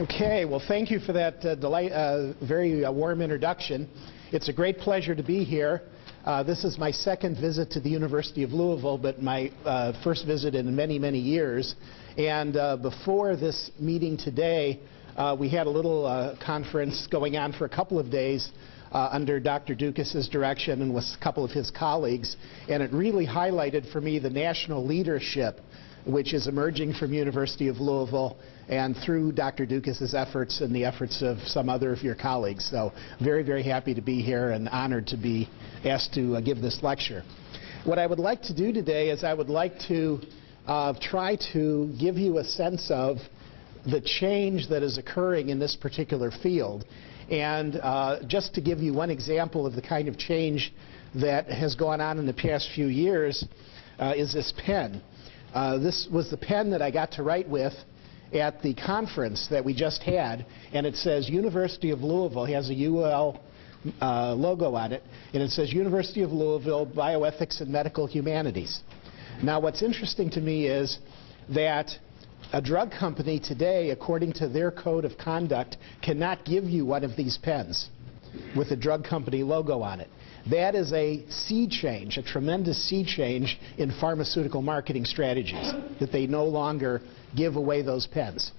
Okay, well, thank you for that very warm introduction. It's a great pleasure to be here. This is my second visit to the University of Louisville, but my first visit in many, many years. And before this meeting today, we had a little conference going on for a couple of days under Dr. Ducas's direction and with a couple of his colleagues, and it really highlighted for me the national leadership which is emerging from University of Louisville and through Dr. Ducas's efforts and the efforts of some other of your colleagues. So very, very happy to be here and honored to be asked to give this lecture. What I would like to do today is I would like to try to give you a sense of the change that is occurring in this particular field. And just to give you one example of the kind of change that has gone on in the past few years is this pen. This was the pen that I got to write with at the conference that we just had, and it says University of Louisville. It has a UL logo on it, and it says University of Louisville Bioethics and Medical Humanities. Now what's interesting to me is that a drug company today, according to their code of conduct, cannot give you one of these pens with a drug company logo on it. That is a sea change, a tremendous sea change in pharmaceutical marketing strategies, that they no longer give away those pens.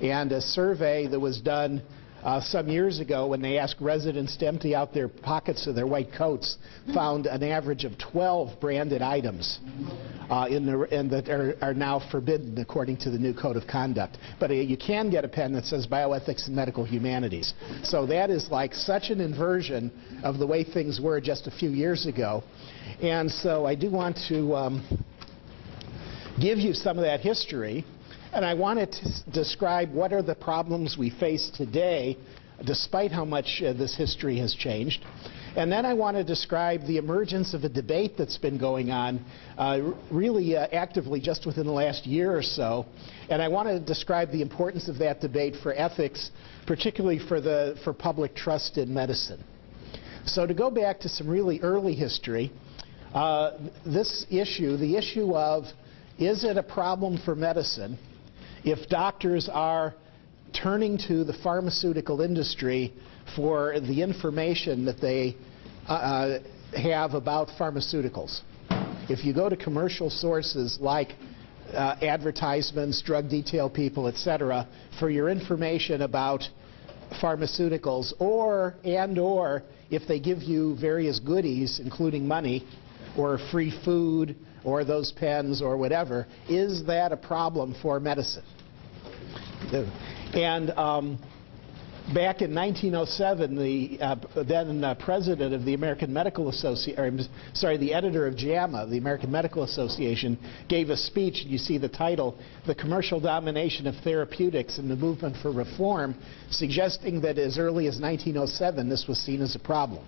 And a survey that was done some years ago when they asked residents to empty out their pockets of their white coats found an average of 12 branded items that are now forbidden according to the new code of conduct. But you can get a pen that says Bioethics and Medical Humanities. So that is like such an inversion of the way things were just a few years ago. And so I do want to give you some of that history. And I wanted to describe what are the problems we face today, despite how much this history has changed. And then I want to describe the emergence of a debate that's been going on really actively just within the last year or so. And I want to describe the importance of that debate for ethics, particularly for public trust in medicine. So to go back to some really early history, this issue, the issue of is it a problem for medicine if doctors are turning to the pharmaceutical industry for the information that they have about pharmaceuticals. If you go to commercial sources like advertisements, drug detail people, etc., for your information about pharmaceuticals, or if they give you various goodies, including money, or free food, or those pens, or whatever, is that a problem for medicine? And back in 1907, the then president of the American Medical Association, the editor of JAMA, the American Medical Association, gave a speech. You see the title, "The Commercial Domination of Therapeutics and the Movement for Reform," suggesting that as early as 1907, this was seen as a problem.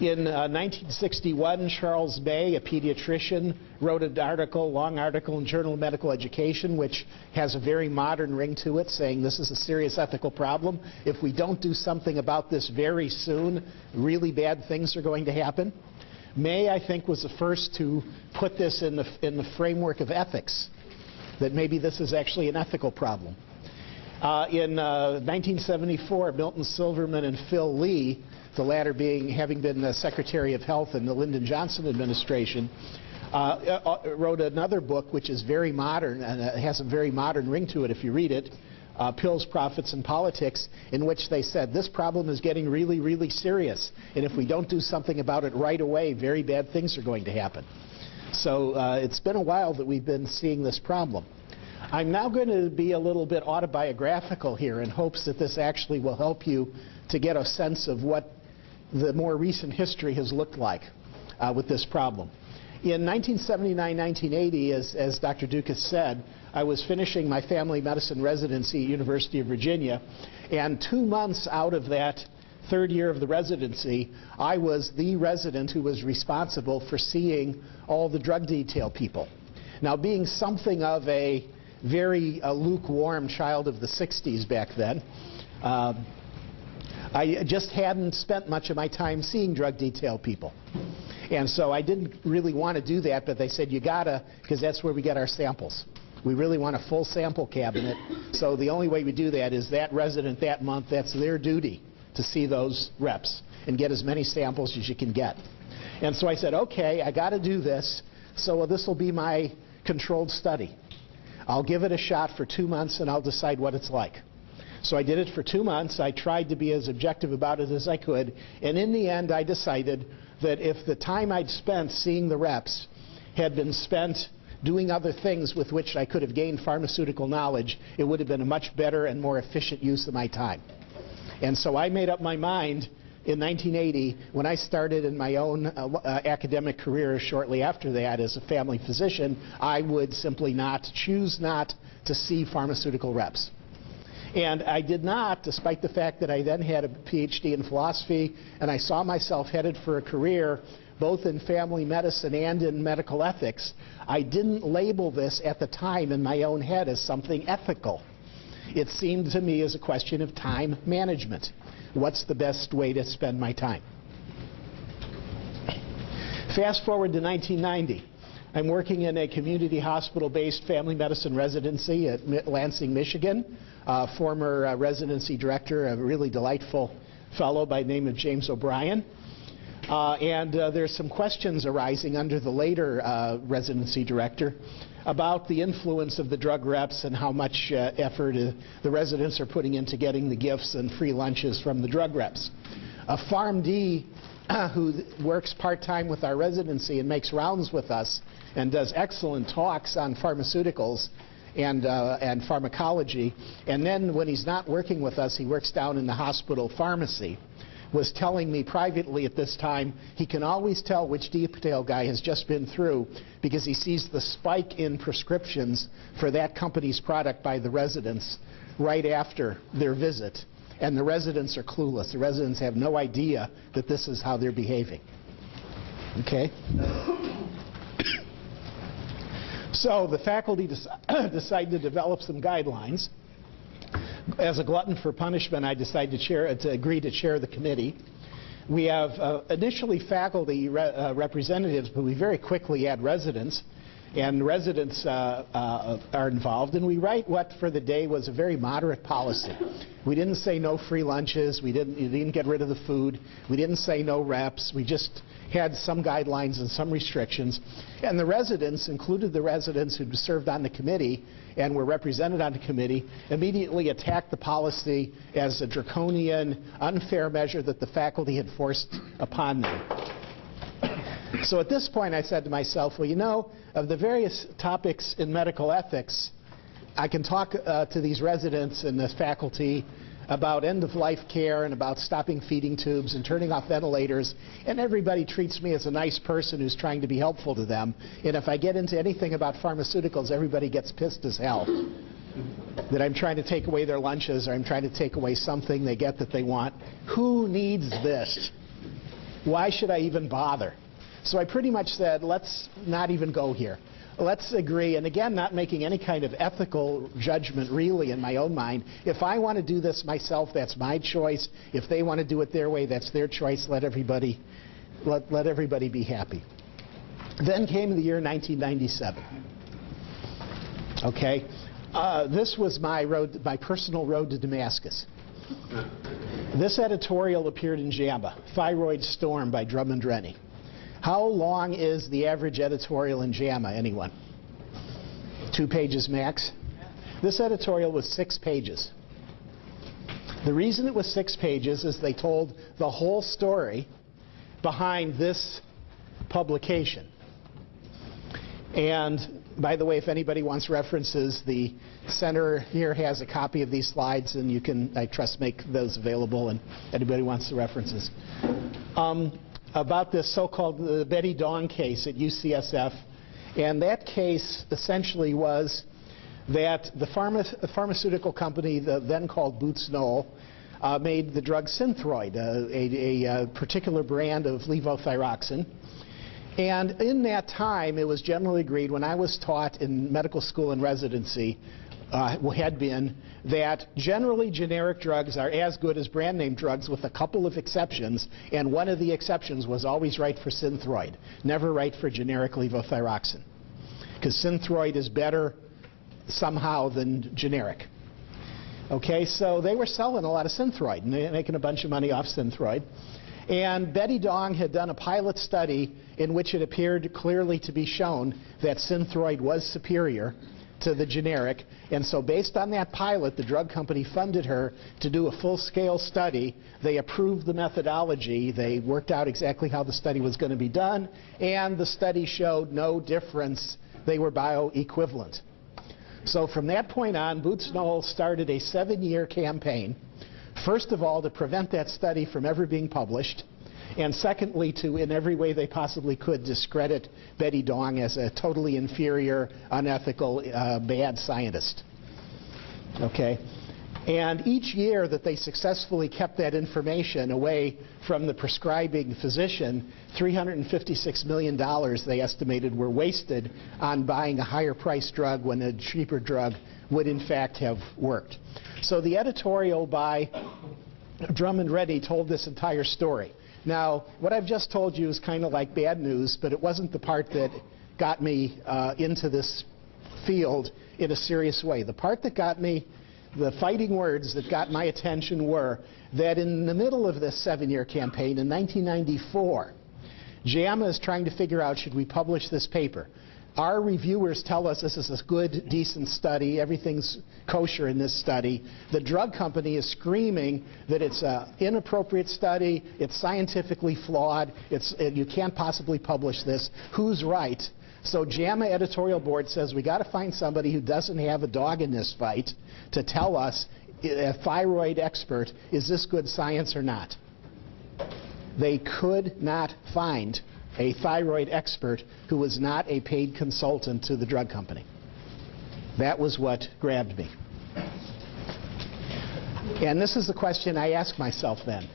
In 1961, Charles May, a pediatrician, wrote an article, long article in Journal of Medical Education, which has a very modern ring to it, saying this is a serious ethical problem. If we don't do something about this very soon, really bad things are going to happen. May, I think, was the first to put this in the framework of ethics, that maybe this is actually an ethical problem. In 1974, Milton Silverman and Phil Lee, the latter having been the Secretary of Health in the Lyndon Johnson administration, wrote another book which is very modern, and it has a very modern ring to it if you read it, Pills, Profits, and Politics, in which they said this problem is getting really, really serious, and if we don't do something about it right away, very bad things are going to happen. So it's been a while that we've been seeing this problem. I'm now going to be a little bit autobiographical here in hopes that this actually will help you to get a sense of what the more recent history has looked like with this problem. In 1979-1980, as Dr. Ducas said, I was finishing my family medicine residency at University of Virginia, and 2 months out of that third year of the residency, I was the resident who was responsible for seeing all the drug detail people. Now, being something of a very lukewarm child of the 60s back then, I just hadn't spent much of my time seeing drug detail people. And so I didn't really want to do that, but they said, you gotta, because that's where we get our samples. We really want a full sample cabinet. So the only way we do that is that resident that month, that's their duty to see those reps and get as many samples as you can get. And so I said, okay, I got to do this, so this will be my controlled study. I'll give it a shot for 2 months and I'll decide what it's like. So I did it for 2 months. I tried to be as objective about it as I could, and in the end I decided that if the time I'd spent seeing the reps had been spent doing other things with which I could have gained pharmaceutical knowledge, it would have been a much better and more efficient use of my time. And so I made up my mind in 1980, when I started in my own academic career shortly after that as a family physician, I would simply choose not to see pharmaceutical reps. And I did not, despite the fact that I then had a PhD in philosophy, and I saw myself headed for a career both in family medicine and in medical ethics. I didn't label this at the time in my own head as something ethical. It seemed to me as a question of time management. What's the best way to spend my time? Fast forward to 1990. I'm working in a community hospital-based family medicine residency at Lansing, Michigan. Former residency director, a really delightful fellow by the name of James O'Brien. There's some questions arising under the later residency director about the influence of the drug reps and how much effort the residents are putting into getting the gifts and free lunches from the drug reps. A PharmD who works part-time with our residency and makes rounds with us and does excellent talks on pharmaceuticals and pharmacology, and then when he's not working with us, he works down in the hospital pharmacy, was telling me privately at this time he can always tell which detail guy has just been through because he sees the spike in prescriptions for that company's product by the residents right after their visit. And the residents are clueless. The residents have no idea that this is how they're behaving. Okay? So the faculty decided to develop some guidelines. As a glutton for punishment, I decided to agree to chair the committee. We have initially faculty representatives, but we very quickly add residents, and residents are involved, and we write what for the day was a very moderate policy. We didn't say no free lunches, we didn't get rid of the food, we didn't say no reps, we just had some guidelines and some restrictions. And the residents, included the residents who served on the committee and were represented on the committee, immediately attacked the policy as a draconian, unfair measure that the faculty had forced upon them. So at this point I said to myself, well, you know, of the various topics in medical ethics, I can talk to these residents and the faculty about end-of-life care and about stopping feeding tubes and turning off ventilators, and everybody treats me as a nice person who's trying to be helpful to them. And if I get into anything about pharmaceuticals, everybody gets pissed as hell that I'm trying to take away their lunches or I'm trying to take away something they get that they want. Who needs this? Why should I even bother? So I pretty much said, let's not even go here. Let's agree, and again, not making any kind of ethical judgment really in my own mind. If I want to do this myself, that's my choice. If they want to do it their way, that's their choice. Let everybody be happy. Then came the year 1997. Okay, this was my personal road to Damascus. This editorial appeared in JAMA, Thyroid Storm by Drummond Rennie. How long is the average editorial in JAMA, anyone? 2 pages max? This editorial was 6 pages. The reason it was 6 pages is they told the whole story behind this publication. And by the way, if anybody wants references, the center here has a copy of these slides, and you can, I trust, make those available, and anybody wants the references. About this so-called Betty Dawn case at UCSF, and that case essentially was that the pharmaceutical company, then called Boots Knoll, made the drug Synthroid, a particular brand of levothyroxine. And in that time, it was generally agreed, when I was taught in medical school and residency, had been that generally generic drugs are as good as brand name drugs with a couple of exceptions, and one of the exceptions was always right for Synthroid, never right for generic levothyroxine, because Synthroid is better somehow than generic. Okay, so they were selling a lot of Synthroid and they were making a bunch of money off Synthroid. And Betty Dong had done a pilot study in which it appeared clearly to be shown that Synthroid was superior to the generic. And so based on that pilot, the drug company funded her to do a full-scale study. They approved the methodology. They worked out exactly how the study was going to be done. And the study showed no difference. They were bioequivalent. So from that point on, Boots Knoll started a 7-year campaign. First of all, to prevent that study from ever being published, and secondly, to, in every way they possibly could, discredit Betty Dong as a totally inferior, unethical, bad scientist. Okay? And each year that they successfully kept that information away from the prescribing physician, $356 million, they estimated, were wasted on buying a higher-priced drug when a cheaper drug would in fact have worked. So the editorial by Drummond Reddy told this entire story. Now, what I've just told you is kind of like bad news, but it wasn't the part that got me into this field in a serious way. The part that got me, the fighting words that got my attention were that in the middle of this 7-year campaign in 1994, JAMA is trying to figure out, should we publish this paper? Our reviewers tell us this is a good, decent study, everything's kosher in this study. The drug company is screaming that it's an inappropriate study, it's scientifically flawed, you can't possibly publish this. Who's right? So JAMA editorial board says we got to find somebody who doesn't have a dog in this fight to tell us, a thyroid expert, is this good science or not? They could not find a thyroid expert who was not a paid consultant to the drug company. That was what grabbed me. And this is the question I ask myself then.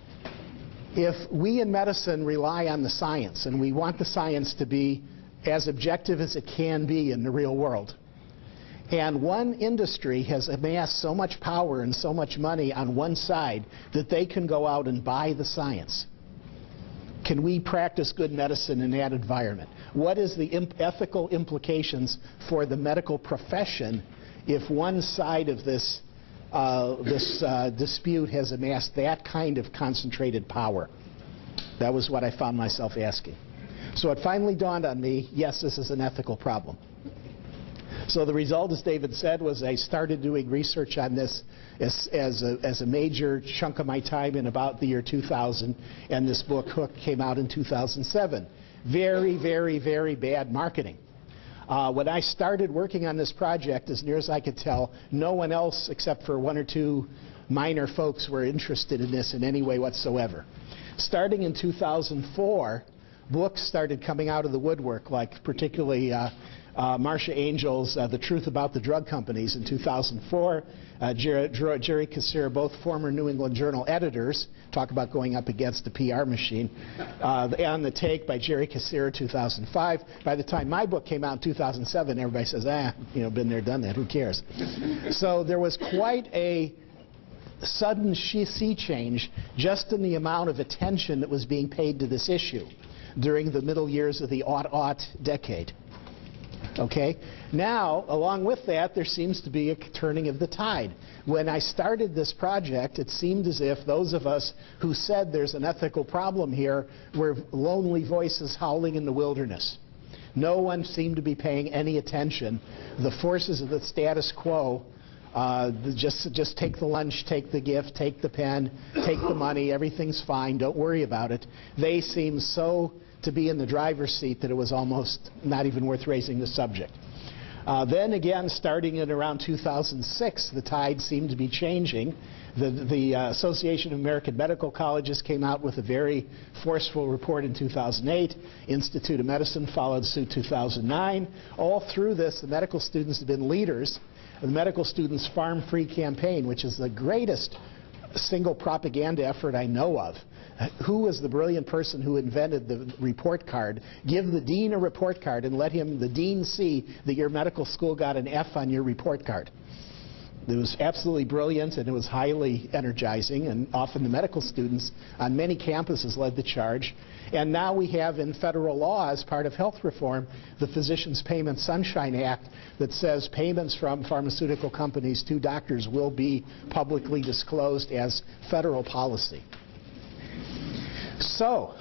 If we in medicine rely on the science, and we want the science to be as objective as it can be in the real world, and one industry has amassed so much power and so much money on one side that they can go out and buy the science, can we practice good medicine in that environment? What is the ethical implications for the medical profession if one side of this dispute has amassed that kind of concentrated power? That was what I found myself asking. So it finally dawned on me, yes, this is an ethical problem. So the result, as David said, was I started doing research on this as a major chunk of my time in about the year 2000, and this book, Hook, came out in 2007. Very, very, very bad marketing. When I started working on this project, as near as I could tell, no one else except for one or two minor folks were interested in this in any way whatsoever. Starting in 2004, books started coming out of the woodwork, like particularly Marcia Angel's The Truth About the Drug Companies in 2004. Jerry Kassir, both former New England Journal editors, talk about going up against the PR machine. On the Take by Jerry Kassir, 2005. By the time my book came out in 2007, everybody says, been there, done that, who cares? So there was quite a sudden sea change just in the amount of attention that was being paid to this issue during the middle years of the aught decade. Okay? Now, along with that, there seems to be a turning of the tide. When I started this project, it seemed as if those of us who said there's an ethical problem here were lonely voices howling in the wilderness. No one seemed to be paying any attention. The forces of the status quo, just take the lunch, take the gift, take the pen, take the money, everything's fine, don't worry about it. They seem so to be in the driver's seat that it was almost not even worth raising the subject. Then again, starting in around 2006, the tide seemed to be changing. The Association of American Medical Colleges came out with a very forceful report in 2008. Institute of Medicine followed suit 2009. All through this, the medical students have been leaders of the Medical Students Farm Free campaign, which is the greatest single propaganda effort I know of. Who was the brilliant person who invented the report card? Give the dean a report card and let the dean see that your medical school got an F on your report card. It was absolutely brilliant, and it was highly energizing, and often the medical students on many campuses led the charge. And now we have in federal law, as part of health reform, the Physicians Payment Sunshine Act that says payments from pharmaceutical companies to doctors will be publicly disclosed as federal policy. So,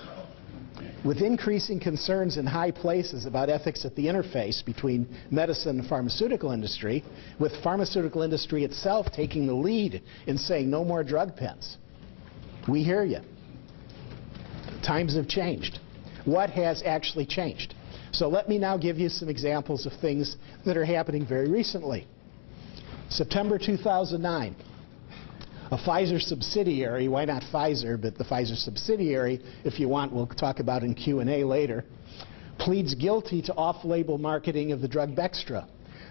with increasing concerns in high places about ethics at the interface between medicine and pharmaceutical industry, with pharmaceutical industry itself taking the lead in saying no more drug pens, we hear you. Times have changed. What has actually changed? So let me now give you some examples of things that are happening very recently. September 2009, a Pfizer subsidiary, why not Pfizer, but the Pfizer subsidiary, if you want, we'll talk about in Q&A later, pleads guilty to off-label marketing of the drug Bextra.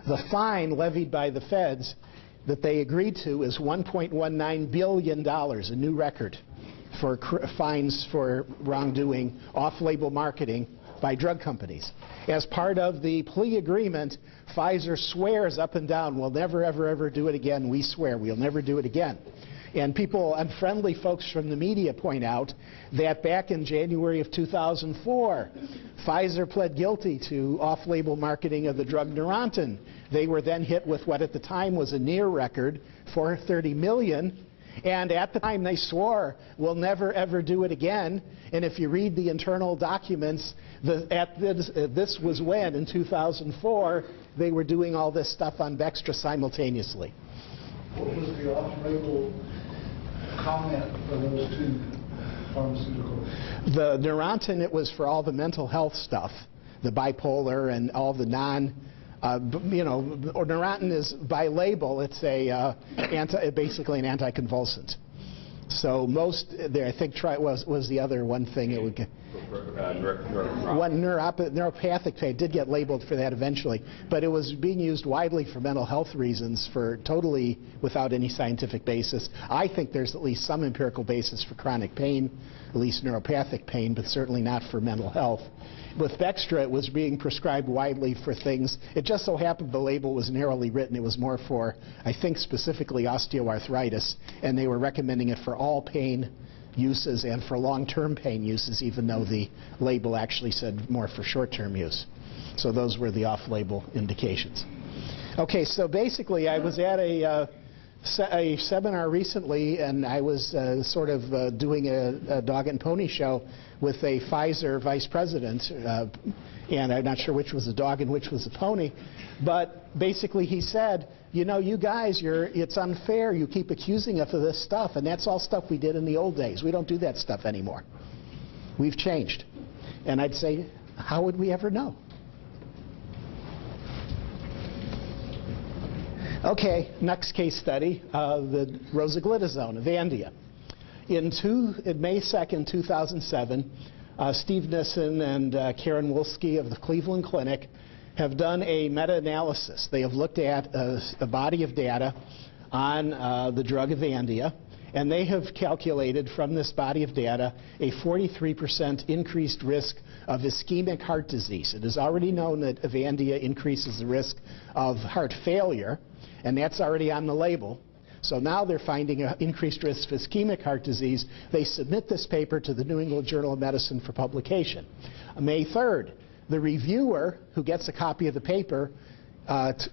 The fine levied by the feds that they agreed to is $1.19 billion, a new record for fines for wrongdoing, off-label marketing by drug companies. As part of the plea agreement, Pfizer swears up and down, we'll never, ever, ever do it again. We swear we'll never do it again. And people, unfriendly folks from the media point out that back in January of 2004, Pfizer pled guilty to off-label marketing of the drug Neurontin. They were then hit with what at the time was a near record, $430 million. And at the time they swore, we'll never ever do it again. And if you read the internal documents, this was when, in 2004, they were doing all this stuff on Bextra simultaneously. What was the off-label comment for those two pharmaceuticals? The Neurontin, it was for all the mental health stuff, the bipolar and all the Neurontin is by label, it's basically an anticonvulsant. So I think was the other one thing it would get. Neuropathic pain did get labeled for that eventually, but it was being used widely for mental health reasons, for totally without any scientific basis. I think there's at least some empirical basis for chronic pain, at least neuropathic pain, but certainly not for mental health. With Bextra, it was being prescribed widely for things. It just so happened the label was narrowly written. It was more for, I think, specifically osteoarthritis, and they were recommending it for all pain uses and for long-term pain uses, even though the label actually said more for short-term use. So those were the off-label indications. Okay, so basically I was at a seminar recently, and I was doing a dog and pony show with a Pfizer vice president, and I'm not sure which was a dog and which was a pony, but basically he said, you know, you guys, it's unfair. You keep accusing us of this stuff, and that's all stuff we did in the old days. We don't do that stuff anymore. We've changed. And I'd say, how would we ever know? Okay, next case study, the rosiglitazone, Avandia. In May 2nd, 2007, Steve Nissen and Karen Wolski of the Cleveland Clinic have done a meta-analysis. They have looked at a body of data on the drug Avandia, and they have calculated from this body of data a 43% increased risk of ischemic heart disease. It is already known that Avandia increases the risk of heart failure, and that's already on the label. So now they're finding an increased risk of ischemic heart disease. They submit this paper to the New England Journal of Medicine for publication. May 3rd, the reviewer, who gets a copy of the paper,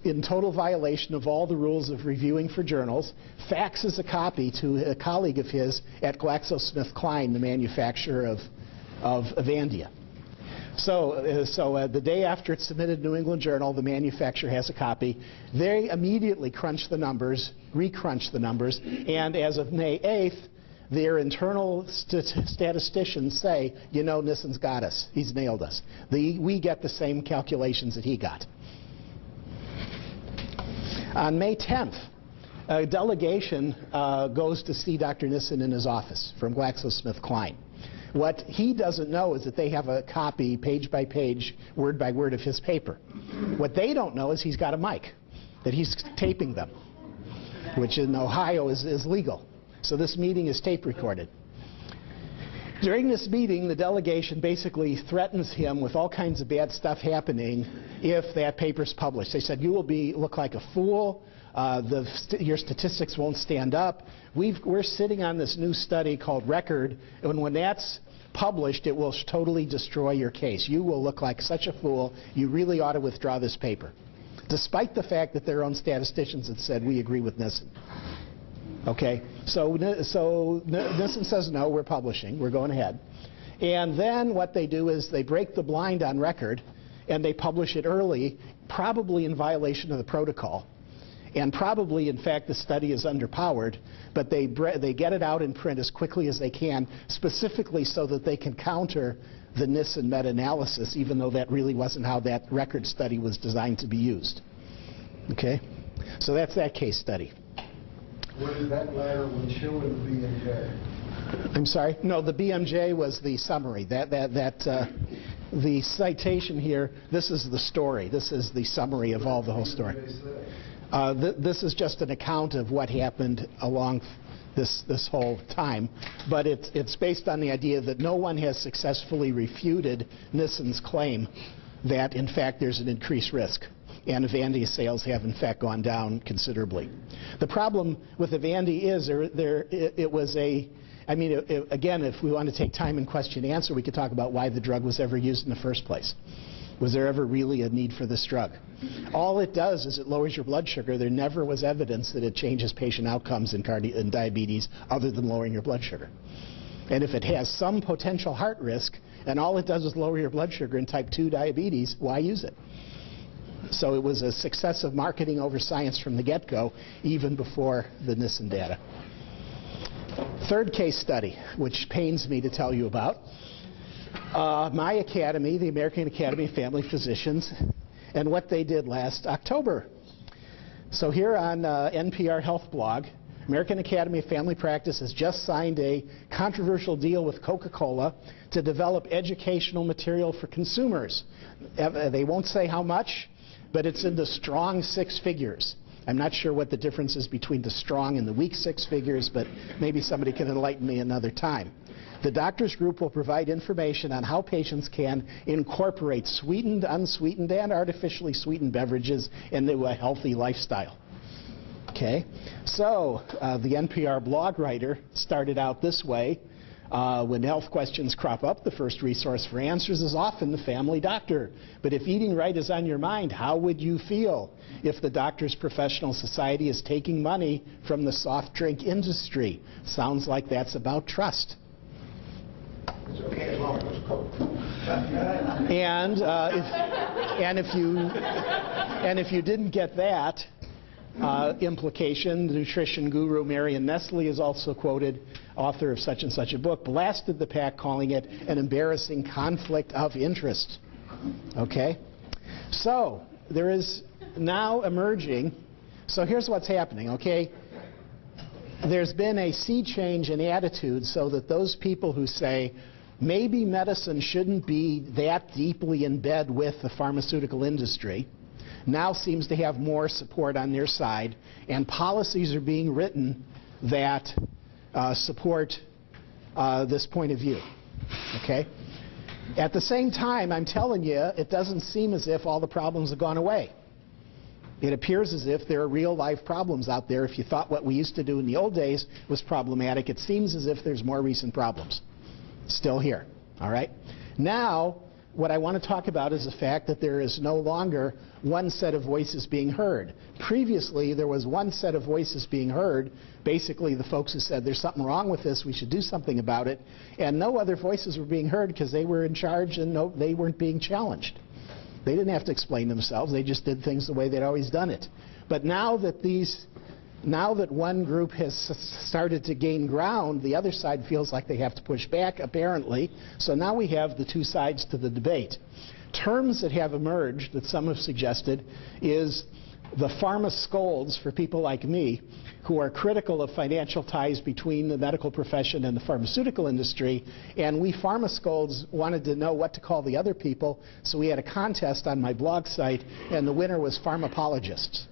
in total violation of all the rules of reviewing for journals, faxes a copy to a colleague of his at GlaxoSmithKline, the manufacturer of Avandia. So the day after it's submitted to New England Journal, the manufacturer has a copy. They immediately crunch the numbers, recrunch the numbers, and as of May 8th, their internal statisticians say, you know, Nissen's got us. He's nailed us. We get the same calculations that he got. On May 10th, a delegation goes to see Dr. Nissen in his office from GlaxoSmithKline. What he doesn't know is that they have a copy, page by page, word by word, of his paper. What they don't know is he's got a mic, that he's taping them, which in Ohio is legal. So this meeting is tape recorded. During this meeting, the delegation basically threatens him with all kinds of bad stuff happening if that paper's published. They said, you will look like a fool. Your statistics won't stand up. We're sitting on this new study called Record, and when that's published, it will totally destroy your case. You will look like such a fool. You really ought to withdraw this paper, despite the fact that their own statisticians had said, we agree with Nissen. Okay, so Nissen says, no, we're publishing, we're going ahead. And then what they do is they break the blind on record, and they publish it early, probably in violation of the protocol. And probably, in fact, the study is underpowered, but they get it out in print as quickly as they can, specifically so that they can counter the Nissen meta-analysis, even though that really wasn't how that record study was designed to be used. Okay? So that's that case study. What is that latter one showing the BMJ? I'm sorry? No, the BMJ was the summary. The citation here, this is the story. This is the summary of all the whole story. This is just an account of what happened along this whole time, but it's based on the idea that no one has successfully refuted Nissen's claim that, in fact, there's an increased risk. And Avandia sales have, in fact, gone down considerably. The problem with Avandia is it was a, I mean, again, if we want to take time and question and answer, we could talk about why the drug was ever used in the first place. Was there ever really a need for this drug? All it does is it lowers your blood sugar. There never was evidence that it changes patient outcomes in diabetes other than lowering your blood sugar. And if it has some potential heart risk, and all it does is lower your blood sugar in type 2 diabetes, why use it? So it was a success of marketing over science from the get-go, even before the Nissen data. Third case study, which pains me to tell you about. My academy, the American Academy of Family Physicians, and what they did last October. So here on NPR Health Blog, American Academy of Family Practice has just signed a controversial deal with Coca-Cola to develop educational material for consumers. They won't say how much, but it's in the strong 6 figures. I'm not sure what the difference is between the strong and the weak 6 figures, but maybe somebody can enlighten me another time. The doctors group will provide information on how patients can incorporate sweetened, unsweetened, and artificially sweetened beverages into a healthy lifestyle. Okay, so the NPR blog writer started out this way. When health questions crop up, the first resource for answers is often the family doctor. But if eating right is on your mind, how would you feel if the Doctors Professional Society is taking money from the soft drink industry? Sounds like that's about trust. It's okay as long as it's Coke. And if you didn't get that implication, the nutrition guru Marion Nestle is also quoted, author of such and such a book, blasted the pack, calling it an embarrassing conflict of interest. Okay? So there is now emerging, so here's what's happening, okay? There's been a sea change in attitude so that those people who say maybe medicine shouldn't be that deeply in bed with the pharmaceutical industry now seems to have more support on their side, and policies are being written that support this point of view. Okay? At the same time, I'm telling you, it doesn't seem as if all the problems have gone away. It appears as if there are real life problems out there. If you thought what we used to do in the old days was problematic, it seems as if there's more recent problems still here. All right? Now, what I want to talk about is the fact that there is no longer one set of voices being heard. Previously, there was one set of voices being heard, basically the folks who said there's something wrong with this, we should do something about it, and no other voices were being heard because they were in charge and they weren't being challenged. They didn't have to explain themselves, they just did things the way they'd always done it. But now that one group has started to gain ground, the other side feels like they have to push back, apparently. So now we have the two sides to the debate. Terms that have emerged that some have suggested is the pharma scolds for people like me who are critical of financial ties between the medical profession and the pharmaceutical industry, and we pharma scolds wanted to know what to call the other people, so we had a contest on my blog site, and the winner was pharmapologists.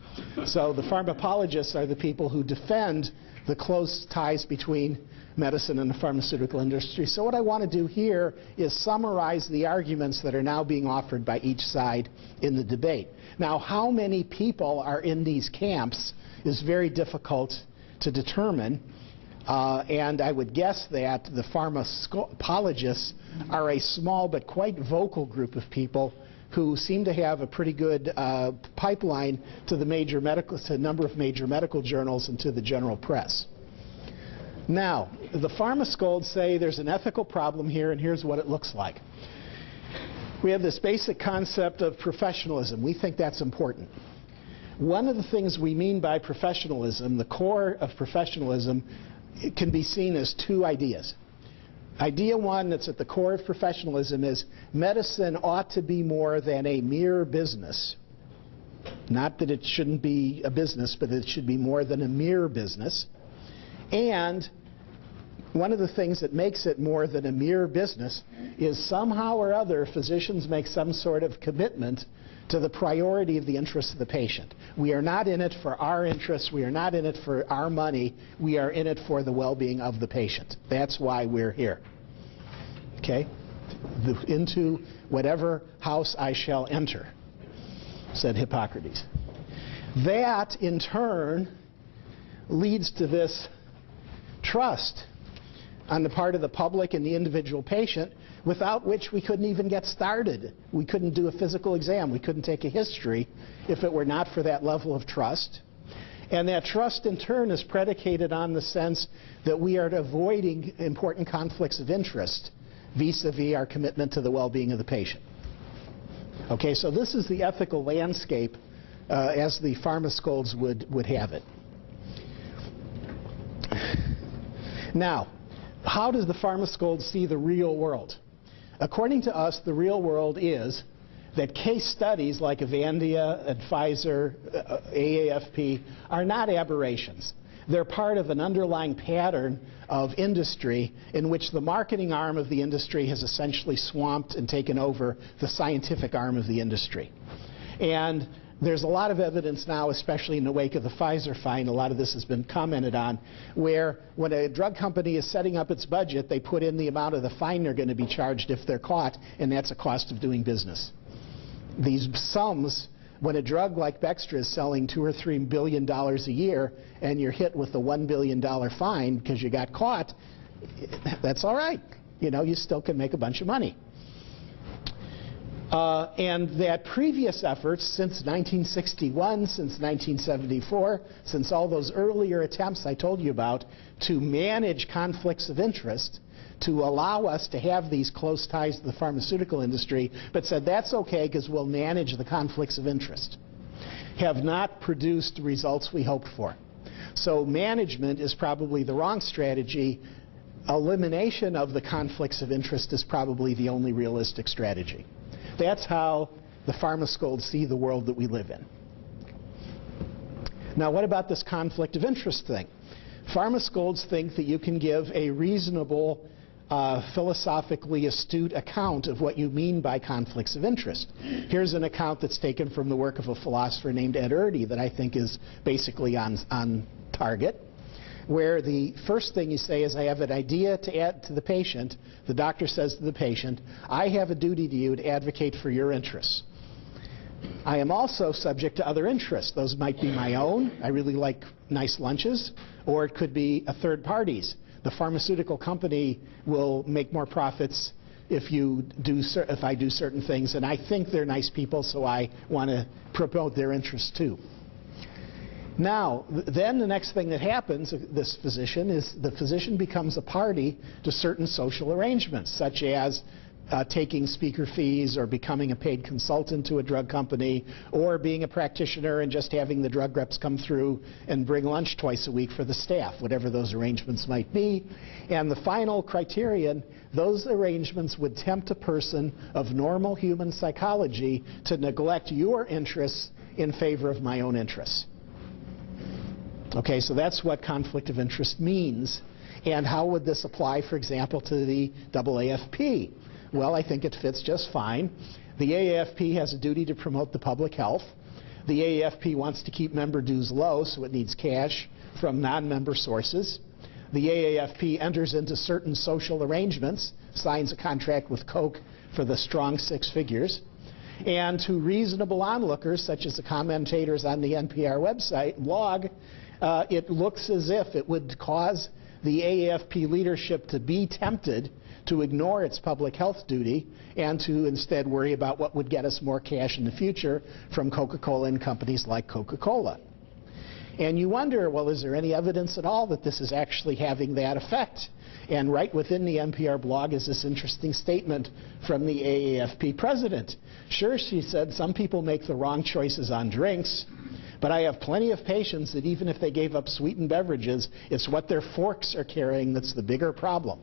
So the pharmacologists are the people who defend the close ties between medicine and the pharmaceutical industry. So what I want to do here is summarize the arguments that are now being offered by each side in the debate. Now, how many people are in these camps is very difficult to determine. And I would guess that the pharmacologists are a small but quite vocal group of people who seem to have a pretty good pipeline to the number of major medical journals and to the general press. Now, the pharmascolds say there's an ethical problem here, and here's what it looks like. We have this basic concept of professionalism. We think that's important. One of the things we mean by professionalism, the core of professionalism, it can be seen as two ideas. Idea one that's at the core of professionalism is medicine ought to be more than a mere business. Not that it shouldn't be a business, but it should be more than a mere business. And one of the things that makes it more than a mere business is somehow or other physicians make some sort of commitment to the priority of the interests of the patient. We are not in it for our interests. We are not in it for our money. We are in it for the well-being of the patient. That's why we're here. Okay? Into whatever house I shall enter, said Hippocrates. That, in turn, leads to this trust on the part of the public and the individual patient, without which we couldn't even get started. We couldn't do a physical exam. We couldn't take a history if it were not for that level of trust. And that trust, in turn, is predicated on the sense that we are avoiding important conflicts of interest vis-a-vis our commitment to the well-being of the patient. Okay, so this is the ethical landscape as the pharmascolds would have it. Now, how does the pharmascold see the real world? According to us, the real world is that case studies like Avandia and Pfizer, AAFP, are not aberrations. They're part of an underlying pattern of industry in which the marketing arm of the industry has essentially swamped and taken over the scientific arm of the industry. And there's a lot of evidence now, especially in the wake of the Pfizer fine, a lot of this has been commented on, where when a drug company is setting up its budget, they put in the amount of the fine they're going to be charged if they're caught, and that's a cost of doing business. These sums, when a drug like Bextra is selling $2 or $3 billion a year, and you're hit with a $1 billion fine because you got caught, that's all right. You know, you still can make a bunch of money. And that previous efforts since 1961, since 1974, since all those earlier attempts I told you about to manage conflicts of interest, to allow us to have these close ties to the pharmaceutical industry, but said that's okay because we'll manage the conflicts of interest, have not produced the results we hoped for. So management is probably the wrong strategy. Elimination of the conflicts of interest is probably the only realistic strategy. That's how the pharmascolds see the world that we live in. Now, what about this conflict of interest thing? Pharmascolds think that you can give a reasonable, philosophically astute account of what you mean by conflicts of interest. Here's an account that's taken from the work of a philosopher named Ed Erdy that I think is basically on target, where the first thing you say is, I have an idea to add to the patient. The doctor says to the patient, I have a duty to you to advocate for your interests. I am also subject to other interests. Those might be my own. I really like nice lunches. Or it could be a third party's. The pharmaceutical company will make more profits if I do certain things. And I think they're nice people, so I want to promote their interests too. Now, then the next thing that happens, this physician, is the physician becomes a party to certain social arrangements, such as taking speaker fees or becoming a paid consultant to a drug company or being a practitioner and just having the drug reps come through and bring lunch twice a week for the staff, whatever those arrangements might be. And the final criterion, those arrangements would tempt a person of normal human psychology to neglect your interests in favor of my own interests. Okay, so that's what conflict of interest means. And how would this apply, for example, to the AAFP? Well, I think it fits just fine. The AAFP has a duty to promote the public health. The AAFP wants to keep member dues low, so it needs cash from non-member sources. The AAFP enters into certain social arrangements, signs a contract with Coke for the strong 6 figures. And to reasonable onlookers, such as the commentators on the NPR website, blog, it looks as if it would cause the AAFP leadership to be tempted to ignore its public health duty and to instead worry about what would get us more cash in the future from Coca-Cola and companies like Coca-Cola. And you wonder, well, is there any evidence at all that this is actually having that effect? And right within the NPR blog is this interesting statement from the AAFP president. Sure, she said, some people make the wrong choices on drinks, but I have plenty of patients that even if they gave up sweetened beverages, it's what their forks are carrying that's the bigger problem.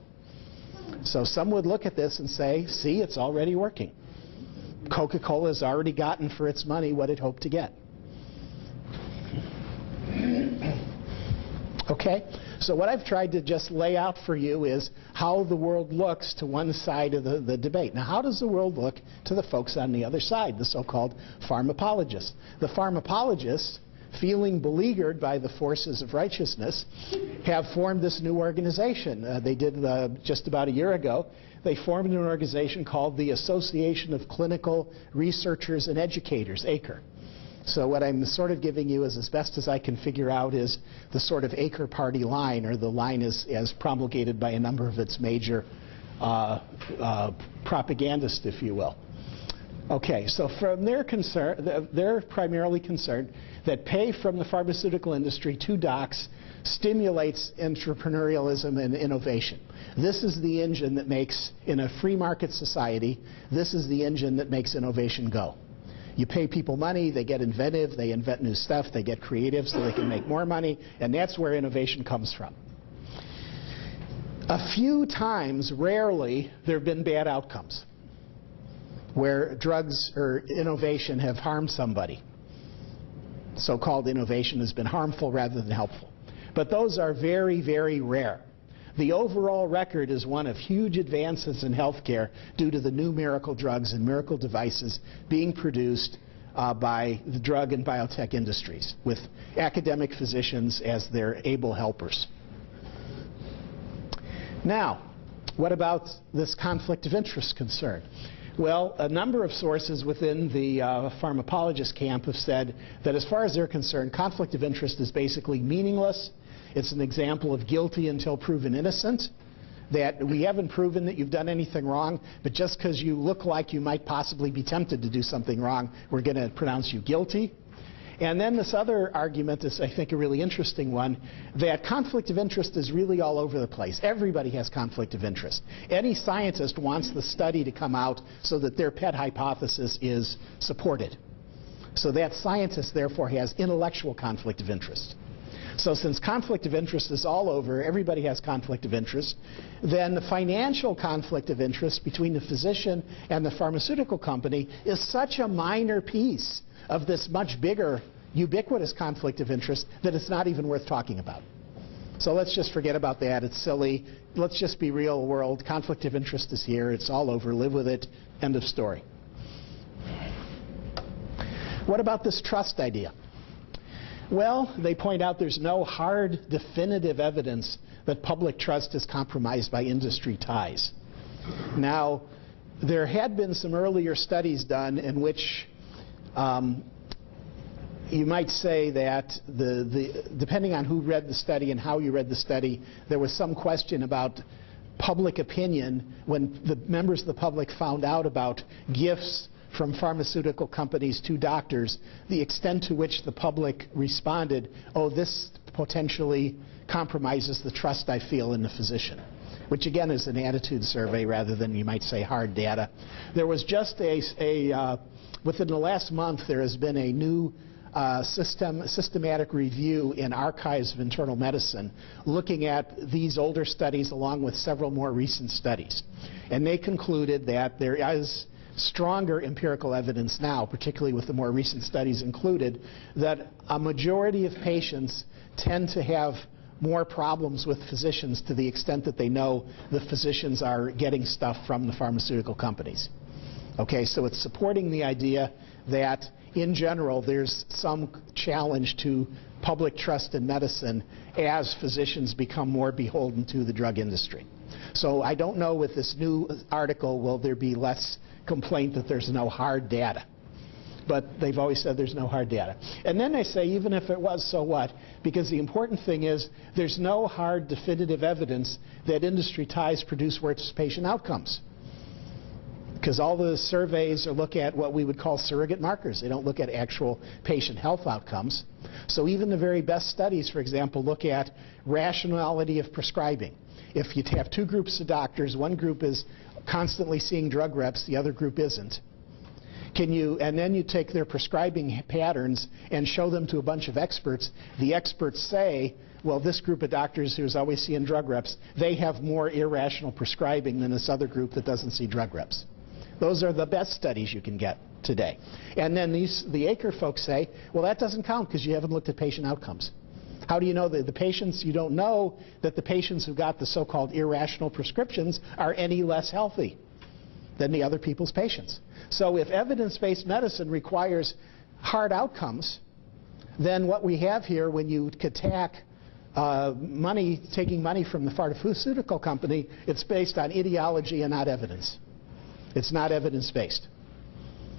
So some would look at this and say, see, it's already working. Coca-Cola has already gotten for its money what it hoped to get. Okay, so what I've tried to just lay out for you is how the world looks to one side of the debate. Now, how does the world look to the folks on the other side, the so-called pharmacologists? The pharmacologists, feeling beleaguered by the forces of righteousness, have formed this new organization. They did just about a year ago. They formed an organization called the Association of Clinical Researchers and Educators, ACRE. So what I'm sort of giving you is, as best as I can figure out, is the sort of ACRE party line, or the line as promulgated by a number of its major propagandists, if you will. Okay, so from their concern, they're primarily concerned that pay from the pharmaceutical industry to docs stimulates entrepreneurialism and innovation. This is the engine that makes, in a free market society, this is the engine that makes innovation go. You pay people money, they get inventive, they invent new stuff, they get creative so they can make more money, and that's where innovation comes from. A few times, rarely, there have been bad outcomes where drugs or innovation have harmed somebody. So-called innovation has been harmful rather than helpful. But those are very, very rare. The overall record is one of huge advances in healthcare due to the new miracle drugs and miracle devices being produced by the drug and biotech industries, with academic physicians as their able helpers. Now, what about this conflict of interest concern? Well, a number of sources within the pharmacologist camp have said that as far as they're concerned, conflict of interest is basically meaningless. It's an example of guilty until proven innocent, that we haven't proven that you've done anything wrong, but just because you look like you might possibly be tempted to do something wrong, we're going to pronounce you guilty. And then this other argument is, I think, a really interesting one, that conflict of interest is really all over the place. Everybody has conflict of interest. Any scientist wants the study to come out so that their pet hypothesis is supported. So that scientist, therefore, has intellectual conflict of interest. So since conflict of interest is all over, everybody has conflict of interest, then the financial conflict of interest between the physician and the pharmaceutical company is such a minor piece of this much bigger, ubiquitous conflict of interest that it's not even worth talking about. So let's just forget about that. It's silly. Let's just be real world. Conflict of interest is here. It's all over. Live with it. End of story. What about this trust idea? Well, they point out there's no hard, definitive evidence that public trust is compromised by industry ties. Now, there had been some earlier studies done in which you might say that depending on who read the study and how you read the study, there was some question about public opinion when the members of the public found out about gifts from pharmaceutical companies to doctors, the extent to which the public responded, oh, this potentially compromises the trust I feel in the physician, which again is an attitude survey rather than, you might say, hard data. There was just within the last month, there has been a new systematic review in Archives of Internal Medicine looking at these older studies along with several more recent studies. And they concluded that there is stronger empirical evidence now, particularly with the more recent studies included, that a majority of patients tend to have more problems with physicians to the extent that they know the physicians are getting stuff from the pharmaceutical companies. Okay, so it's supporting the idea that in general there's some challenge to public trust in medicine as physicians become more beholden to the drug industry. So I don't know with this new article will there be less complaint that there's no hard data. but they've always said there's no hard data. And then they say, even if it was, so what? Because the important thing is there's no hard definitive evidence that industry ties produce worse patient outcomes. Because all the surveys look at what we would call surrogate markers. They don't look at actual patient health outcomes. So even the very best studies, for example, look at rationality of prescribing. If you have two groups of doctors, one group is constantly seeing drug reps, the other group isn't. And then you take their prescribing patterns and show them to a bunch of experts. The experts say, well, this group of doctors who's always seeing drug reps, they have more irrational prescribing than this other group that doesn't see drug reps. Those are the best studies you can get today. And then the Aker folks say, well, that doesn't count because you haven't looked at patient outcomes. How do you know that the patients, you don't know that the patients who got the so-called irrational prescriptions are any less healthy than the other people's patients. So if evidence-based medicine requires hard outcomes, then what we have here when you attack taking money from the pharmaceutical company, it's based on ideology and not evidence. It's not evidence-based.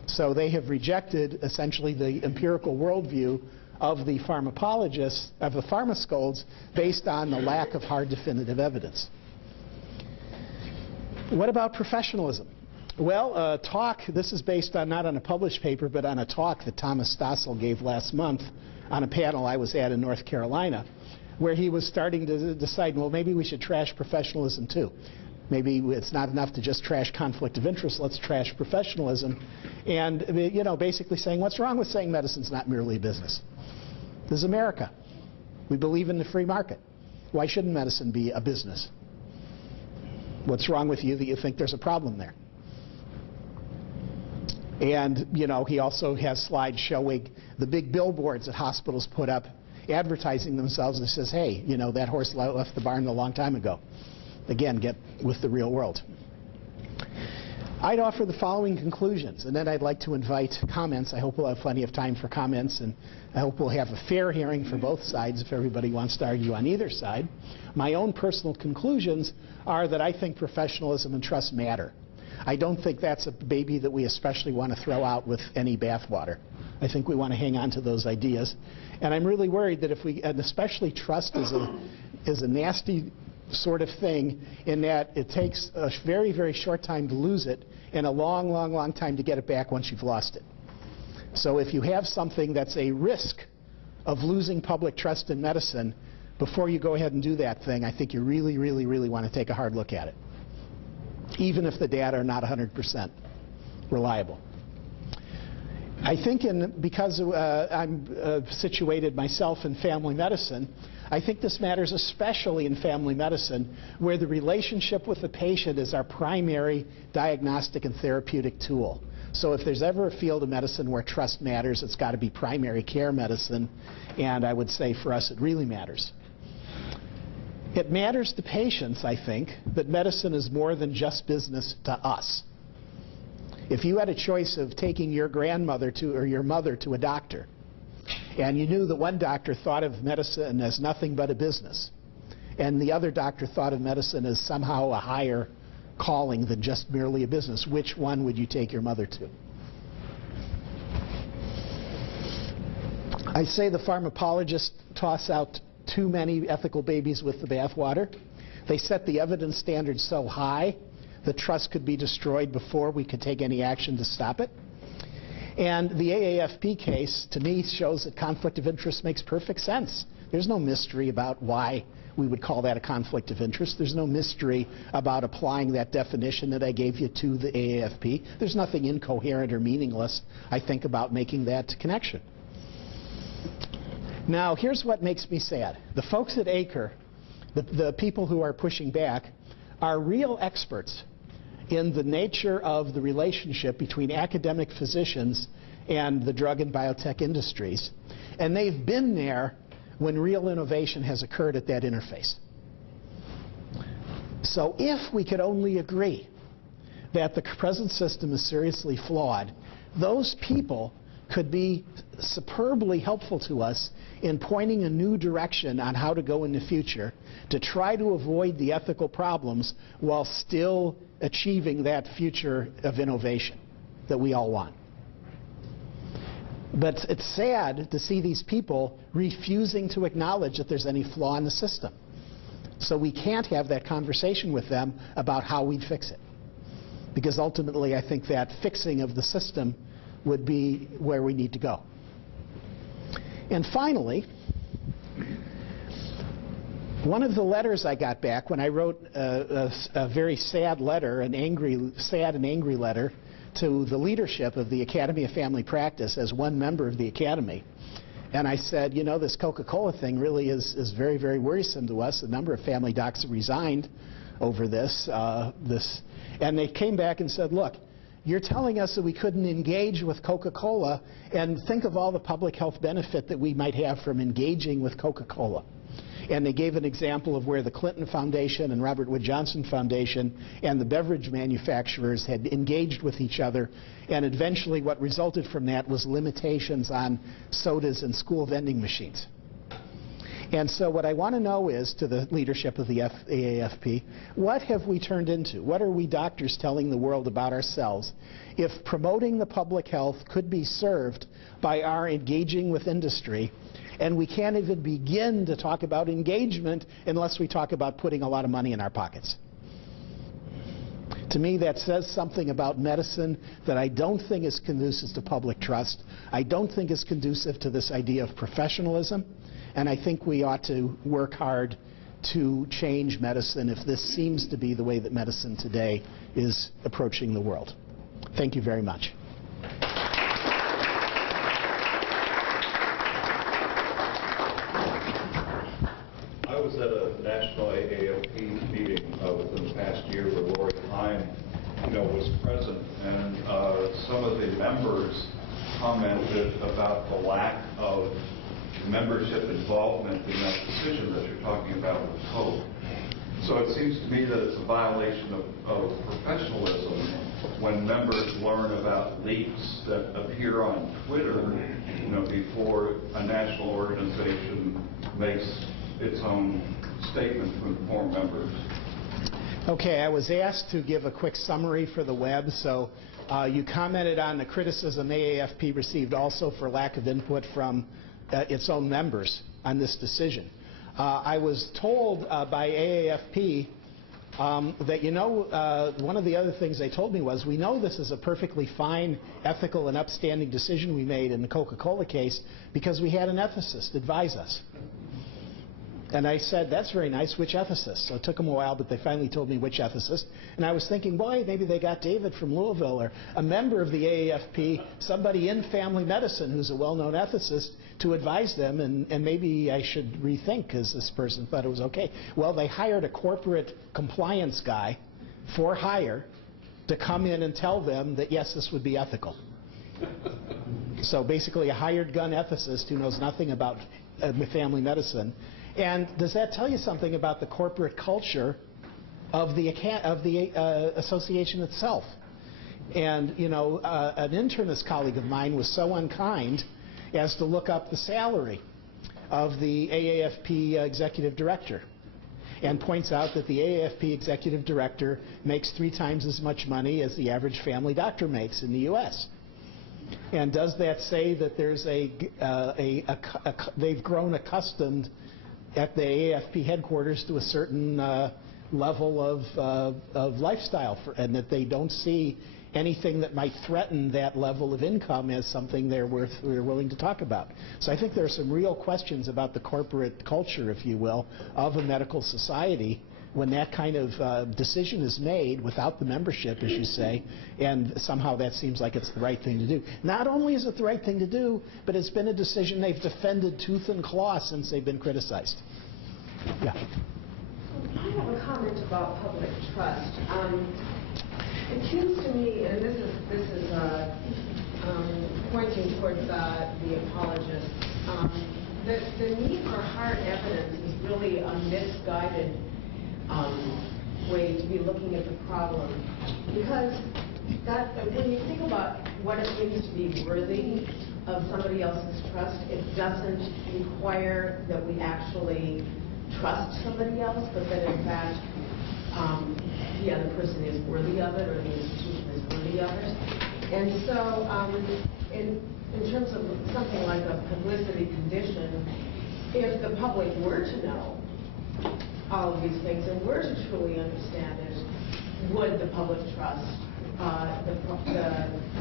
So they have rejected essentially the empirical worldview of the pharmacologists, of the pharmascolds, based on the lack of hard definitive evidence. What about professionalism? Well, this is based on not on a published paper, but on a talk that Thomas Stossel gave last month on a panel I was at in North Carolina, where he was starting to decide, well, maybe we should trash professionalism too. Maybe it's not enough to just trash conflict of interest, let's trash professionalism. And, you know, basically saying, what's wrong with saying medicine's not merely a business? This is America. We believe in the free market. Why shouldn't medicine be a business? What's wrong with you that you think there's a problem there? And, you know, he also has slides showing the big billboards that hospitals put up advertising themselves and says, hey, you know, that horse left the barn a long time ago. Again, get with the real world. I'd offer the following conclusions, and then I'd like to invite comments. I hope we'll have plenty of time for comments, and I hope we'll have a fair hearing for both sides if everybody wants to argue on either side. My own personal conclusions are that I think professionalism and trust matter. I don't think that's a baby that we especially want to throw out with any bathwater. I think we want to hang on to those ideas. And I'm really worried that and especially trust is a nasty sort of thing in that it takes a very, very short time to lose it and a long, long, long time to get it back once you've lost it. So if you have something that's a risk of losing public trust in medicine, before you go ahead and do that thing, I think you really, really, really want to take a hard look at it, even if the data are not 100% reliable. I think because I'm situated myself in family medicine, I think this matters especially in family medicine, where the relationship with the patient is our primary diagnostic and therapeutic tool. So if there's ever a field of medicine where trust matters, it's got to be primary care medicine, and I would say for us it really matters. It matters to patients, I think, that medicine is more than just business to us. If you had a choice of taking your grandmother or your mother to a doctor, and you knew that one doctor thought of medicine as nothing but a business, and the other doctor thought of medicine as somehow a higher calling than just merely a business, which one would you take your mother to? I say the pharmacologists toss out too many ethical babies with the bathwater. They set the evidence standard so high that trust could be destroyed before we could take any action to stop it. And the AAFP case, to me, shows that conflict of interest makes perfect sense. There's no mystery about why we would call that a conflict of interest. There's no mystery about applying that definition that I gave you to the AAFP. There's nothing incoherent or meaningless, I think, about making that connection. Now, here's what makes me sad. The folks at Aker, the people who are pushing back, are real experts in the nature of the relationship between academic physicians and the drug and biotech industries. And they've been there when real innovation has occurred at that interface. So if we could only agree that the present system is seriously flawed, those people could be superbly helpful to us in pointing a new direction on how to go in the future to try to avoid the ethical problems while still achieving that future of innovation that we all want. But it's sad to see these people refusing to acknowledge that there's any flaw in the system. So we can't have that conversation with them about how we'd fix it. Because ultimately, I think that fixing of the system would be where we need to go. And finally, one of the letters I got back when I wrote a very sad letter, sad and angry letter to the leadership of the Academy of Family Practice as one member of the Academy. And I said, you know, this Coca-Cola thing really is very, very worrisome to us. A number of family docs have resigned over this. And they came back and said, look, you're telling us that we couldn't engage with Coca-Cola, and think of all the public health benefit that we might have from engaging with Coca-Cola. And they gave an example of where the Clinton Foundation and Robert Wood Johnson Foundation and the beverage manufacturers had engaged with each other, and eventually what resulted from that was limitations on sodas and school vending machines. And so what I want to know is, to the leadership of the AAFP, what have we turned into? What are we doctors telling the world about ourselves if promoting the public health could be served by our engaging with industry, and we can't even begin to talk about engagement unless we talk about putting a lot of money in our pockets? To me, that says something about medicine that I don't think is conducive to public trust. I don't think is conducive to this idea of professionalism. And I think we ought to work hard to change medicine if this seems to be the way that medicine today is approaching the world. Thank you very much. I was at a national AAFP meeting within the past year where Lori Hine, was present, and some of the members commented about the lack of membership involvement in that decision that you're talking about with Coke. So it seems to me that it's a violation of professionalism when members learn about leaks that appear on Twitter, before a national organization makes its own statement to inform members. Okay, I was asked to give a quick summary for the web, so you commented on the criticism AAFP received also for lack of input from its own members on this decision. I was told by AAFP that, one of the other things they told me was, we know this is a perfectly fine, ethical, and upstanding decision we made in the Coca-Cola case because we had an ethicist advise us. And I said, that's very nice, which ethicist? So it took them a while, but they finally told me which ethicist. And I was thinking, boy, maybe they got David from Louisville, or a member of the AAFP, somebody in family medicine who's a well-known ethicist, to advise them, and maybe I should rethink, because this person thought it was okay. Well, they hired a corporate compliance guy for hire to come in and tell them that, yes, this would be ethical. So basically a hired gun ethicist who knows nothing about family medicine. And does that tell you something about the corporate culture of the association itself? And, an internist colleague of mine was so unkind as to look up the salary of the AAFP executive director, and points out that the AAFP executive director makes 3 times as much money as the average family doctor makes in the U.S. And does that say that there's they've grown accustomed at the AAFP headquarters to a certain level of lifestyle, and that they don't see anything that might threaten that level of income as something they're willing to talk about. So I think there are some real questions about the corporate culture, if you will, of a medical society when that kind of decision is made without the membership, as you say, and somehow that seems like it's the right thing to do. Not only is it the right thing to do, but it's been a decision they've defended tooth and claw since they've been criticized. Yeah. I have a comment about public trust. It seems to me, and this is pointing towards the apologists, that the need for hard evidence is really a misguided way to be looking at the problem. Because when you think about what it means to be worthy of somebody else's trust, it doesn't require that we actually trust somebody else, but that in fact the other person is worthy of it, or the institution is worthy of it. And so in terms of something like a publicity condition, if the public were to know all of these things and were to truly understand it, would the public trust the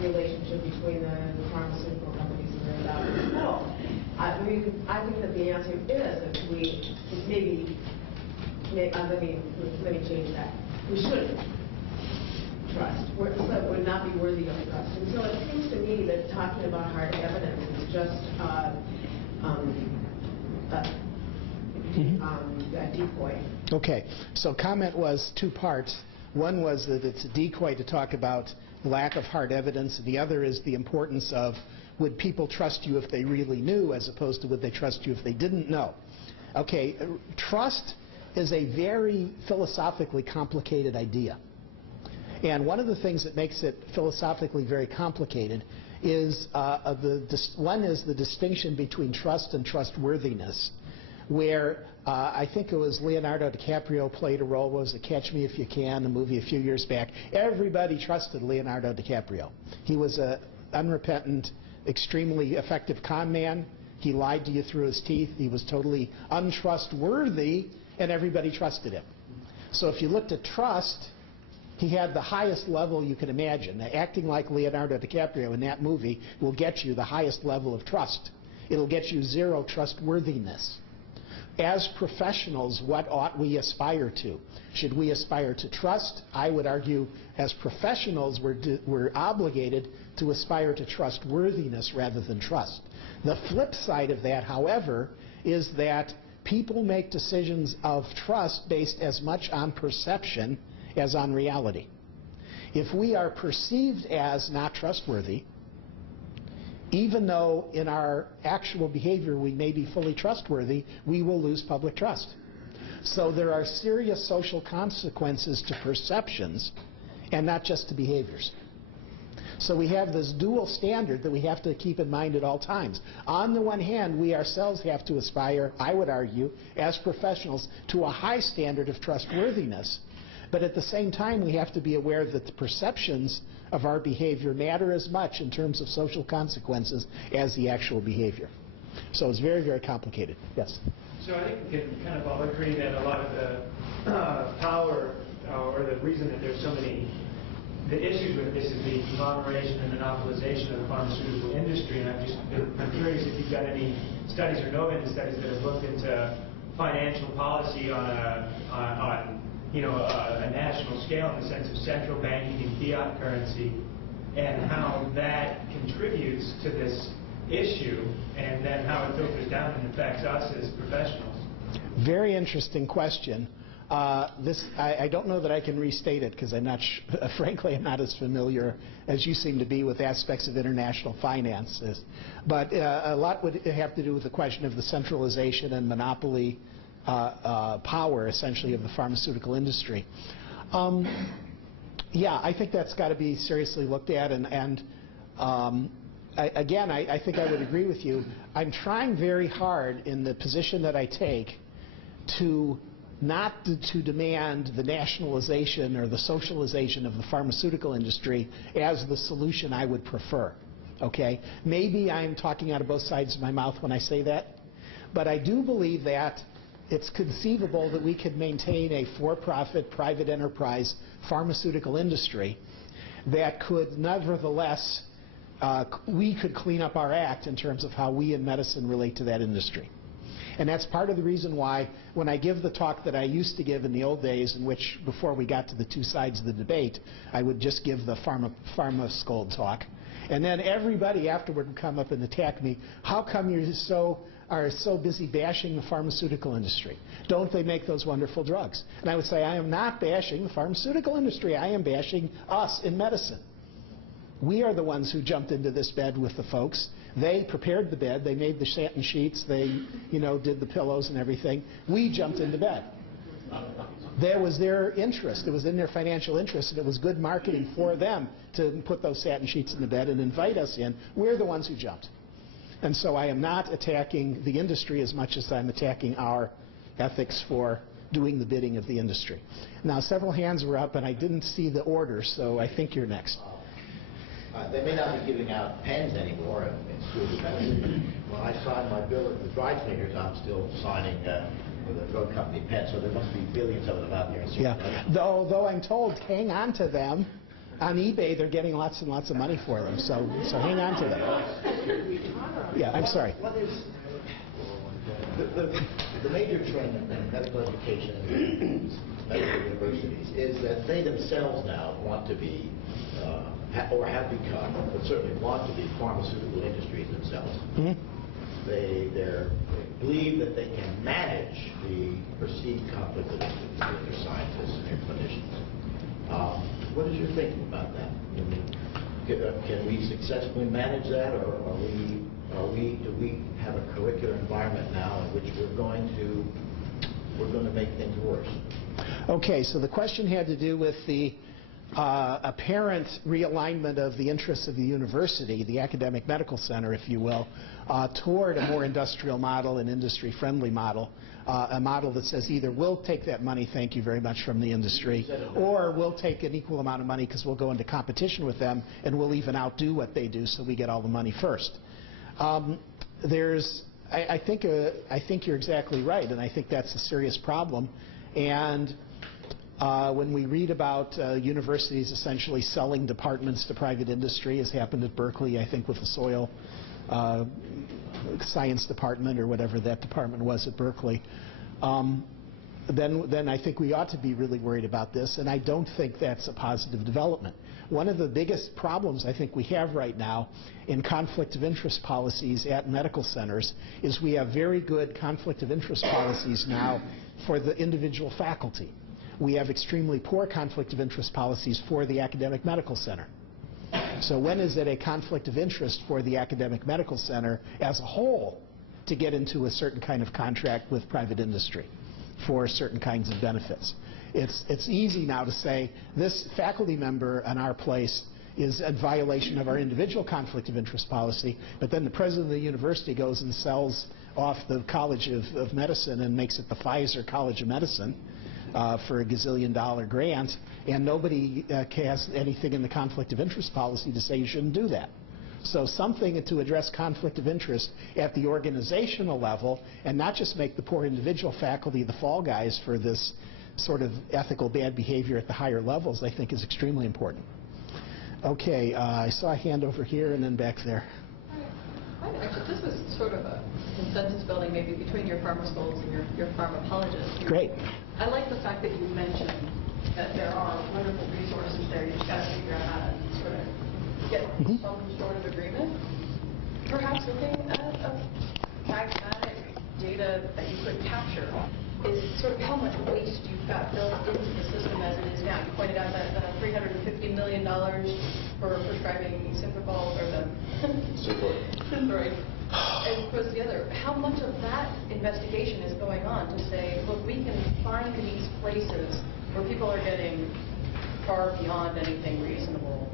relationship between the pharmaceutical companies and their doctors? No. I think that the answer is that we let me change that. We shouldn't trust. It would not be worthy of trust. And so it seems to me that talking about hard evidence is just a decoy. Okay, so comment was two parts. One was that it's a decoy to talk about lack of hard evidence, and the other is the importance of would people trust you if they really knew as opposed to would they trust you if they didn't know. Okay, trust is a very philosophically complicated idea. And one of the things that makes it philosophically very complicated is one is the distinction between trust and trustworthiness, where I think it was Leonardo DiCaprio played a role, was it Catch Me If You Can, a movie a few years back. Everybody trusted Leonardo DiCaprio. He was an unrepentant, extremely effective con man. He lied to you through his teeth. He was totally untrustworthy, and everybody trusted him. So if you looked at trust, he had the highest level you can imagine. Now, acting like Leonardo DiCaprio in that movie will get you the highest level of trust. It'll get you zero trustworthiness. As professionals, what ought we aspire to? Should we aspire to trust? I would argue as professionals we're obligated to aspire to trustworthiness rather than trust. The flip side of that, however, is that people make decisions of trust based as much on perception as on reality. If we are perceived as not trustworthy, even though in our actual behavior we may be fully trustworthy, we will lose public trust. So there are serious social consequences to perceptions and not just to behaviors. So we have this dual standard that we have to keep in mind at all times. On the one hand, we ourselves have to aspire, I would argue, as professionals, to a high standard of trustworthiness. But at the same time, we have to be aware that the perceptions of our behavior matter as much in terms of social consequences as the actual behavior. So it's very, very complicated. Yes? So I think we can kind of all agree that a lot of the power or the reason that there's so many the issues with this is the conglomeration and monopolization of the pharmaceutical industry. And I'm curious if you've got any studies or know of any studies that have looked into financial policy on a national scale in the sense of central banking and fiat currency, and how that contributes to this issue, and then how it filters down and affects us as professionals. Very interesting question. I don't know that I can restate it because I'm not, frankly, I'm not as familiar as you seem to be with aspects of international finances. But a lot would have to do with the question of the centralization and monopoly power, essentially, of the pharmaceutical industry. Yeah, I think that's got to be seriously looked at. Again, I think I would agree with you. I'm trying very hard in the position that I take to not to demand the nationalization or the socialization of the pharmaceutical industry as the solution I would prefer. Okay? Maybe I'm talking out of both sides of my mouth when I say that, but I do believe that it's conceivable that we could maintain a for-profit, private enterprise pharmaceutical industry that could nevertheless, we could clean up our act in terms of how we in medicine relate to that industry. And that's part of the reason why when I give the talk that I used to give in the old days, in which before we got to the two sides of the debate, I would just give the pharma scold talk. And then everybody afterward would come up and attack me. How come you are so busy bashing the pharmaceutical industry? Don't they make those wonderful drugs? And I would say, I am not bashing the pharmaceutical industry. I am bashing us in medicine. We are the ones who jumped into this bed with the folks. They prepared the bed. They made the satin sheets. They, did the pillows and everything. We jumped into bed. That was their interest. It was in their financial interest, and it was good marketing for them to put those satin sheets in the bed and invite us in. We're the ones who jumped. And so I am not attacking the industry as much as I'm attacking our ethics for doing the bidding of the industry. Now, several hands were up, and I didn't see the order, so I think you're next. They may not be giving out pens anymore in schools of medicine. When I sign my bill at the dry cleaners, I'm still signing with a drug company pen, so there must be billions of them out there. Yeah. Though I'm told, hang on to them. On eBay, they're getting lots and lots of money for them, so hang on to them. Yeah, I'm sorry. What is the major trend in medical education and medical universities is that they themselves now want to be, or have become, but certainly want to be pharmaceutical industries themselves. Mm-hmm. They believe that they can manage the perceived conflict of interest between their scientists and their clinicians. What is your thinking about that? Can we successfully manage that, or do we have a curricular environment now in which we're going to make things worse? Okay, so the question had to do with the apparent realignment of the interests of the university, the academic medical center, if you will, toward a more industrial model, an industry-friendly model, a model that says either we'll take that money, thank you very much, from the industry, or we'll take an equal amount of money because we'll go into competition with them and we'll even outdo what they do so we get all the money first. I think you're exactly right, and I think that's a serious problem. And when we read about universities essentially selling departments to private industry, as happened at Berkeley, I think with the soil science department or whatever that department was at Berkeley, then I think we ought to be really worried about this, and I don't think that's a positive development. One of the biggest problems I think we have right now in conflict of interest policies at medical centers is we have very good conflict of interest policies now for the individual faculty. We have extremely poor conflict of interest policies for the academic medical center. So when is it a conflict of interest for the academic medical center as a whole to get into a certain kind of contract with private industry for certain kinds of benefits? It's easy now to say this faculty member in our place is a violation of our individual conflict of interest policy, but then the president of the university goes and sells off the College of Medicine and makes it the Pfizer College of Medicine for a gazillion-dollar grant, and nobody has anything in the conflict of interest policy to say you shouldn't do that. So something to address conflict of interest at the organizational level and not just make the poor individual faculty the fall guys for this sort of ethical bad behavior at the higher levels, I think is extremely important. Okay, I saw a hand over here and then back there. Actually, this was sort of a consensus building maybe between your pharma schools and your pharmacologists. Great. I like the fact that you mentioned that there are wonderful resources there. You've got to figure out how to sort of get some sort of agreement. Perhaps looking at a pragmatic data that you could capture is sort of how much waste you've got built into the system as it is now. You pointed out that $350 million for prescribing Synthroid or the Synthroid. And of course the other, how much of that investigation is going on to say, look, we can find these places where people are getting far beyond anything reasonable.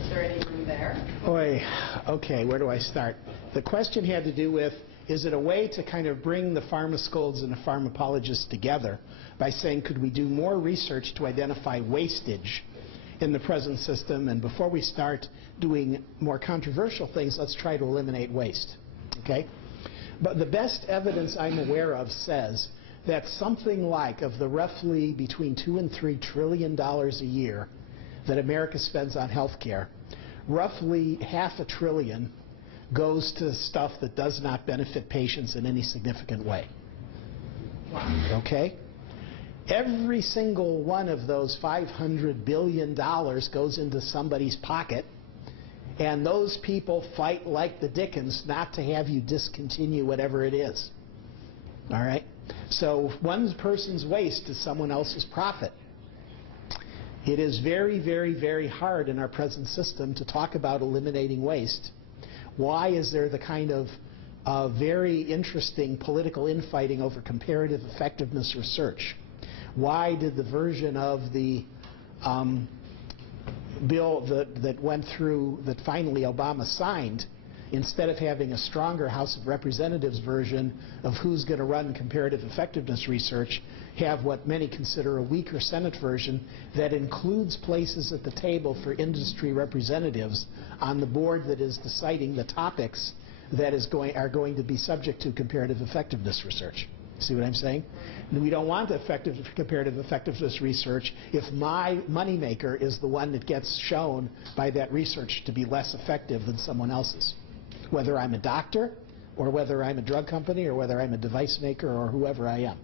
Is there anything there? Boy, okay, where do I start? The question had to do with, is it a way to kind of bring the pharma schools and the pharmacologists together by saying, could we do more research to identify wastage in the present system, and before we start doing more controversial things, let's try to eliminate waste, okay? But the best evidence I'm aware of says that something like, of the roughly between $2 and $3 trillion a year that America spends on health care, roughly $500 billion goes to stuff that does not benefit patients in any significant way. Okay? Every single one of those $500 billion goes into somebody's pocket, and those people fight like the dickens not to have you discontinue whatever it is. All right? So one person's waste is someone else's profit. It is very, very, very hard in our present system to talk about eliminating waste. Why is there the kind of very interesting political infighting over comparative effectiveness research? Why did the version of the bill that went through, that finally Obama signed, instead of having a stronger House of Representatives version of who's going to run comparative effectiveness research, have what many consider a weaker Senate version that includes places at the table for industry representatives on the board that is deciding the topics that are going to be subject to comparative effectiveness research. See what I'm saying? And we don't want comparative effectiveness research if my moneymaker is the one that gets shown by that research to be less effective than someone else's. Whether I'm a doctor, or whether I'm a drug company, or whether I'm a device maker, or whoever I am,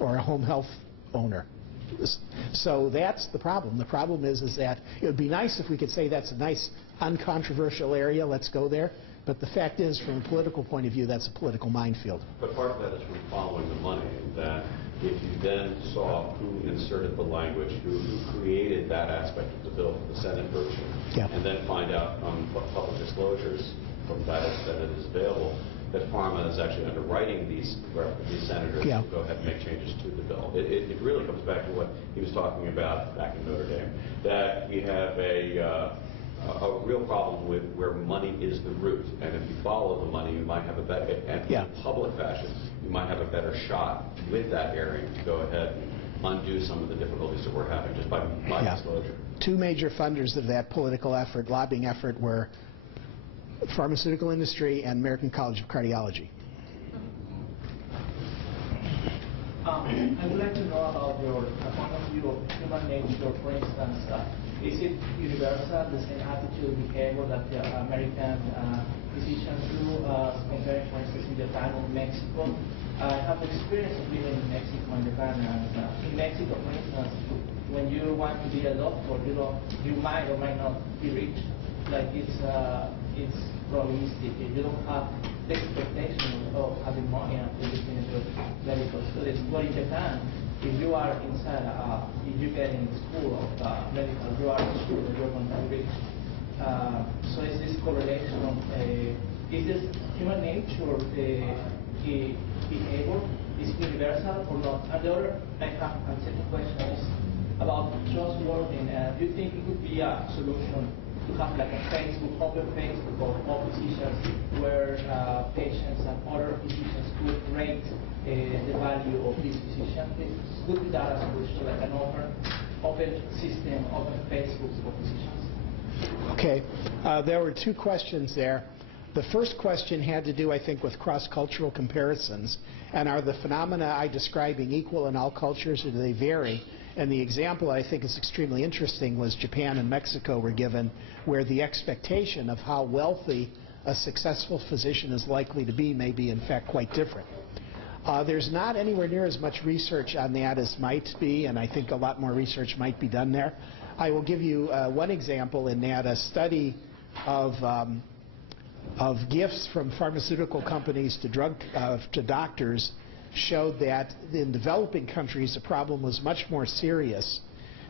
or a home health owner. So that's the problem. The problem is that it would be nice if we could say that's a nice, uncontroversial area, let's go there. But the fact is, from a political point of view, that's a political minefield. But part of that is from following the money, that if you then saw who inserted the language, who created that aspect of the bill for the Senate version, and then find out from public disclosures from that extent it is available, that Pharma is actually underwriting these senators to go ahead and make changes to the bill. It really comes back to what he was talking about back in Notre Dame, that we have a real problem with where money is the root, and if you follow the money, you might have a better, and in a public fashion, you might have a better shot with that area to go ahead and undo some of the difficulties that we're having just by disclosure. Two major funders of that political effort, lobbying effort, were pharmaceutical industry and American College of Cardiology. I would like to know about your point of view of human nature. For instance, is it universal, the same attitude, behavior that the American physicians do, compared, for instance, in Japan or Mexico? I have experience of living in Mexico and Japan, and in Mexico, for instance, when you want to be a doctor, you might or might not be rich. Like it's probabilistic. You don't have the expectation of having money after you finish your medical studies. But in Japan, if you are inside, if you get in school of medical, you are sure that you're going to be rich. So is this correlation of is this human nature behavior is universal or not? And the other second question is about trustworthiness. Do you think it could be a solution to have like a Facebook, open Facebook of all physicians where patients and other physicians could rate the value of this physician? Could be that a solution, like an open system, open Facebook for physicians? Okay, there were two questions there. The first question had to do, I think, with cross-cultural comparisons. And are the phenomena I describing equal in all cultures, or do they vary? And the example I think is extremely interesting was Japan and Mexico were given, where the expectation of how wealthy a successful physician is likely to be may be, in fact, quite different. There's not anywhere near as much research on that as might be, and I think a lot more research might be done there. I will give you one example in that. A study of gifts from pharmaceutical companies to doctors showed that in developing countries the problem was much more serious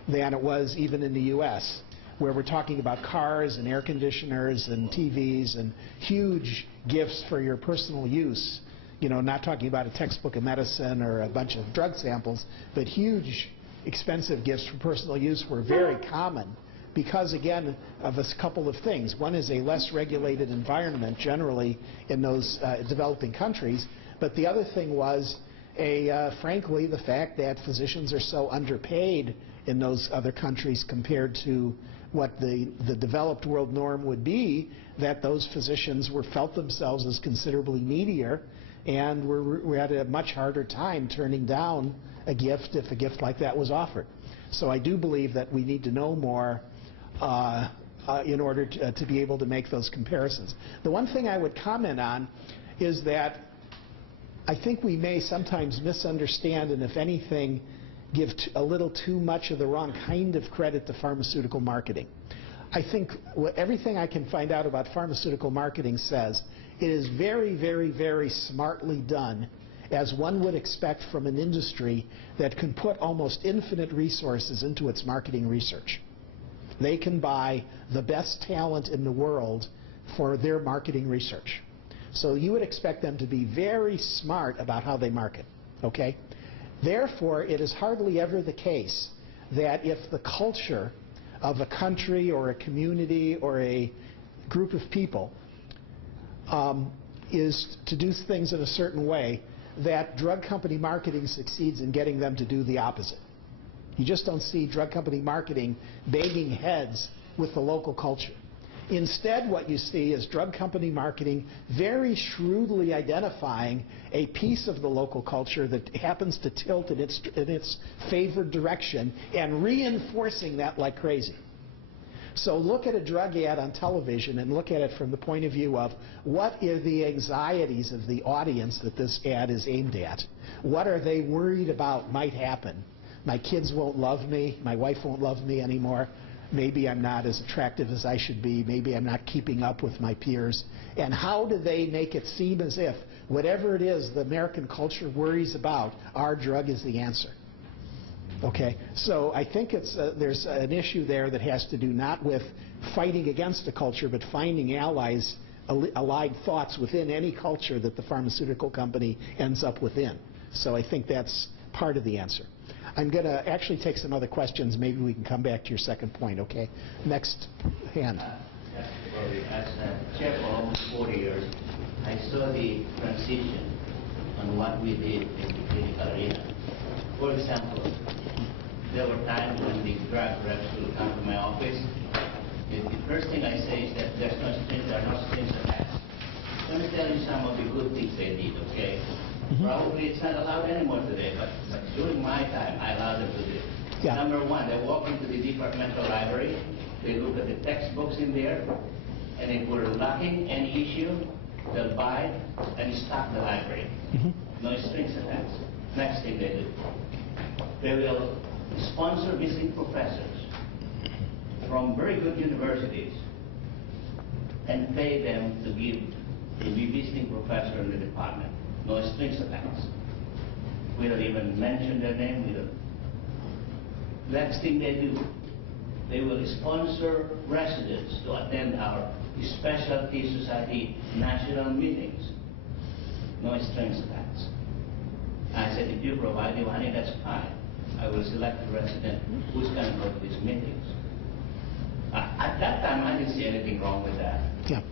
than it was even in the U.S., where we're talking about cars and air conditioners and TVs and huge gifts for your personal use. You know, not talking about a textbook of medicine or a bunch of drug samples, but huge, expensive gifts for personal use were very common because, again, of a couple of things. One is a less regulated environment generally in those developing countries, but the other thing was, frankly, the fact that physicians are so underpaid in those other countries compared to what the developed world norm would be, that those physicians felt themselves as considerably needier and we had a much harder time turning down a gift if a gift like that was offered. So I do believe that we need to know more in order to be able to make those comparisons. The one thing I would comment on is that I think we may sometimes misunderstand and, if anything, give a little too much of the wrong kind of credit to pharmaceutical marketing. I think everything I can find out about pharmaceutical marketing says it is very, very, very smartly done, as one would expect from an industry that can put almost infinite resources into its marketing research. They can buy the best talent in the world for their marketing research. So you would expect them to be very smart about how they market, okay? Therefore, it is hardly ever the case that if the culture of a country or a community or a group of people is to do things in a certain way, that drug company marketing succeeds in getting them to do the opposite. You just don't see drug company marketing banging heads with the local culture. Instead, what you see is drug company marketing very shrewdly identifying a piece of the local culture that happens to tilt in its favored direction and reinforcing that like crazy. So look at a drug ad on television and look at it from the point of view of what are the anxieties of the audience that this ad is aimed at? What are they worried about might happen? My kids won't love me. My wife won't love me anymore. Maybe I'm not as attractive as I should be. Maybe I'm not keeping up with my peers. And how do they make it seem as if whatever it is the American culture worries about, our drug is the answer? Okay, so I think there's an issue there that has to do not with fighting against a culture, but finding allies, allied thoughts within any culture that the pharmaceutical company ends up within. So I think that's part of the answer. I'm going to actually take some other questions. Maybe we can come back to your second point, okay? Next hand. As a chair for almost 40 years, I saw the transition on what we did in the clinical arena. For example, there were times when the drug reps would come to my office. The first thing I say is that there are no strings attached. Let me tell you some of the good things they did, okay? Probably it's not allowed anymore today, but during my time, I allowed them to do it. Yeah. Number one, they walk into the departmental library, they look at the textbooks in there, and if we're lacking any issue, they'll buy and stock the library. No strings attached. Next thing they do, they will sponsor visiting professors from very good universities and pay them to be visiting professor in the department. No strings attached. We don't even mention their name. We don't. Next thing they do, they will sponsor residents to attend our specialty society national meetings. No strings attached. I said, if you provide the money, that's fine. I will select the resident who's going to go to these meetings. At that time, I didn't see anything wrong with that. Yeah.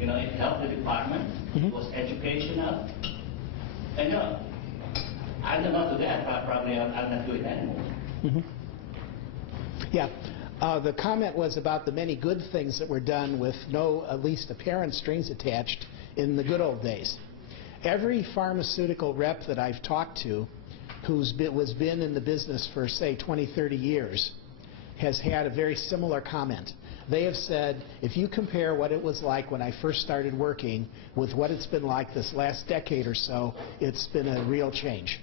You know, it helped the department. It was educational. And you know, I don't know to that, but probably I'll not do it anymore. Yeah. The comment was about the many good things that were done with no, at least apparent strings attached in the good old days. Every pharmaceutical rep that I've talked to who's been in the business for, say, 20, 30 years has had a very similar comment. They have said, if you compare what it was like when I first started working with what it's been like this last decade or so, it's been a real change.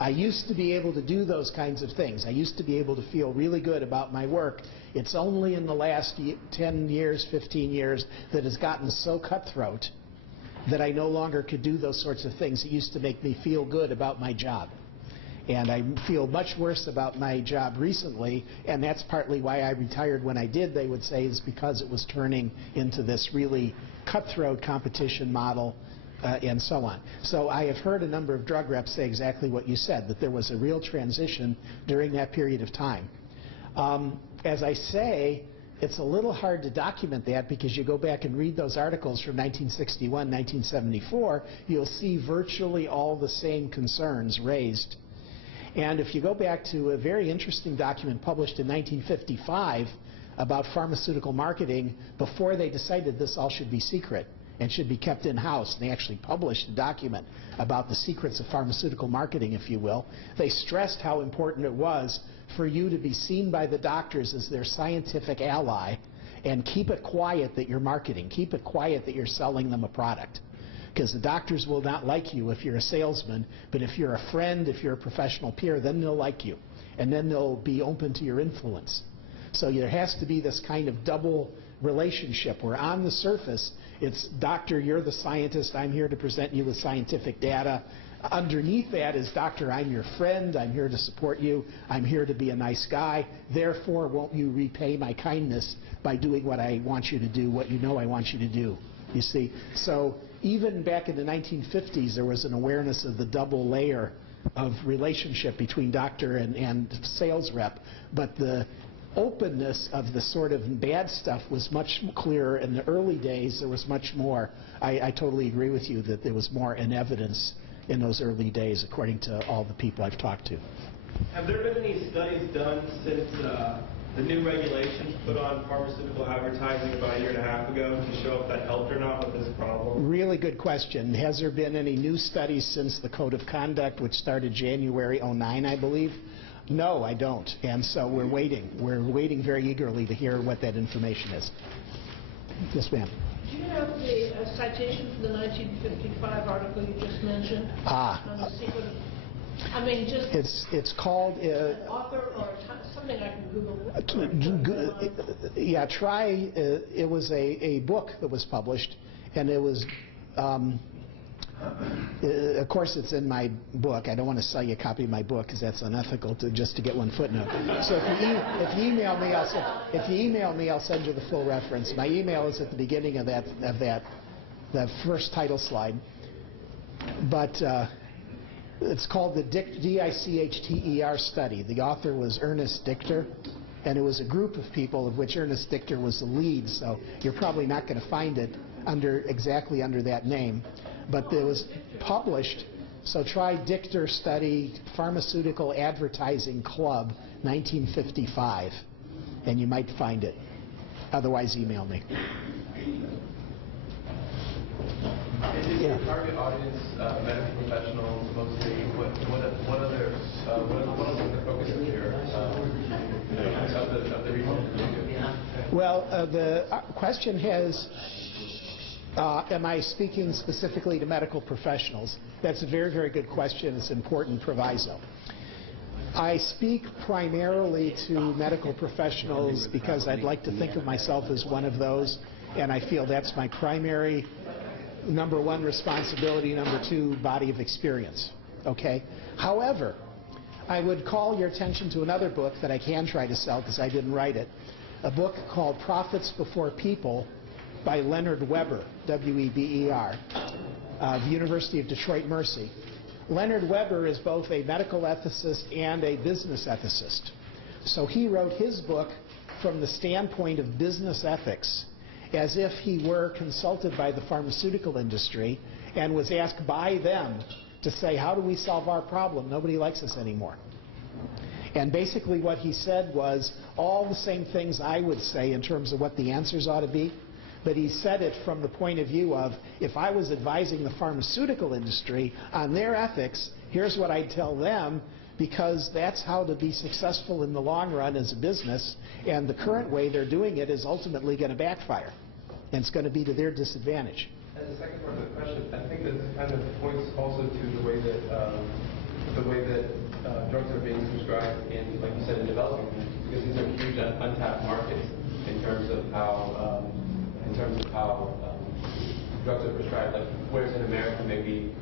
I used to be able to do those kinds of things. I used to be able to feel really good about my work. It's only in the last 10 years, 15 years that has gotten so cutthroat that I no longer could do those sorts of things that used to make me feel good about my job. And I feel much worse about my job recently, and that's partly why I retired when I did, they would say, is because it was turning into this really cutthroat competition model and so on. So I have heard a number of drug reps say exactly what you said, that there was a real transition during that period of time. As I say, it's a little hard to document that because you go back and read those articles from 1961, 1974, you'll see virtually all the same concerns raised. And if you go back to a very interesting document published in 1955 about pharmaceutical marketing, before they decided this all should be secret and should be kept in-house, and they actually published a document about the secrets of pharmaceutical marketing, if you will, they stressed how important it was for you to be seen by the doctors as their scientific ally and keep it quiet that you're marketing, keep it quiet that you're selling them a product. Because the doctors will not like you if you're a salesman, but if you're a friend, if you're a professional peer, then they'll like you, and then they'll be open to your influence. So there has to be this kind of double relationship where on the surface it's, doctor, you're the scientist, I'm here to present you with scientific data. Underneath that is, doctor, I'm your friend, I'm here to support you, I'm here to be a nice guy, therefore won't you repay my kindness by doing what I want you to do, what you know I want you to do, you see. So even back in the 1950s, there was an awareness of the double layer of relationship between doctor and sales rep. But the openness of the sort of bad stuff was much clearer in the early days. There was much more. I totally agree with you that there was more in evidence in those early days, according to all the people I've talked to. Have there been any studies done since the new regulations put on pharmaceutical advertising about 1.5 years ago to show if that helped or not with this problem? Really good question. Has there been any new studies since the Code of Conduct, which started January '09, I believe? No, I don't. And so we're waiting. We're waiting very eagerly to hear what that information is. Yes, ma'am. Do you have the citation for the 1955 article you just mentioned? On the secret of, I mean, just... It's called... an author or something I can Google. Yeah, try... it was a book that was published, and it was... of course, it's in my book. I don't want to sell you a copy of my book because that's unethical just to get one footnote. So if you email me, I'll send you the full reference. My email is at the beginning of that first title slide. But it's called the Dichter study. The author was Ernest Dichter, and it was a group of people of which Ernest Dichter was the lead. So you're probably not going to find it exactly under that name. But it was published, so try Dichter Study, Pharmaceutical Advertising Club, 1955, and you might find it. Otherwise, email me. Is your target audience medical professionals mostly? What other focus of your of the research? Well, the question has. Am I speaking specifically to medical professionals? That's a very, very good question. It's an important proviso. I speak primarily to medical professionals because I'd like to think of myself as one of those, and I feel that's my primary, number one, responsibility, number two, body of experience. Okay? However, I would call your attention to another book that I can try to sell because I didn't write it, a book called Profits Before People, by Leonard Weber, W-E-B-E-R, of the University of Detroit Mercy. Leonard Weber is both a medical ethicist and a business ethicist. So he wrote his book from the standpoint of business ethics, as if he were consulted by the pharmaceutical industry and was asked by them to say, how do we solve our problem? Nobody likes us anymore. And basically what he said was all the same things I would say in terms of what the answers ought to be, but he said it from the point of view of, if I was advising the pharmaceutical industry on their ethics, here's what I'd tell them, because that's how to be successful in the long run as a business, and the current way they're doing it is ultimately going to backfire, and it's going to be to their disadvantage. As a second part of the question, I think this kind of points also to the way that drugs are being prescribed in, like you said, in developing countries, because these are huge untapped markets in terms of how drugs are prescribed. Like, whereas in America, maybe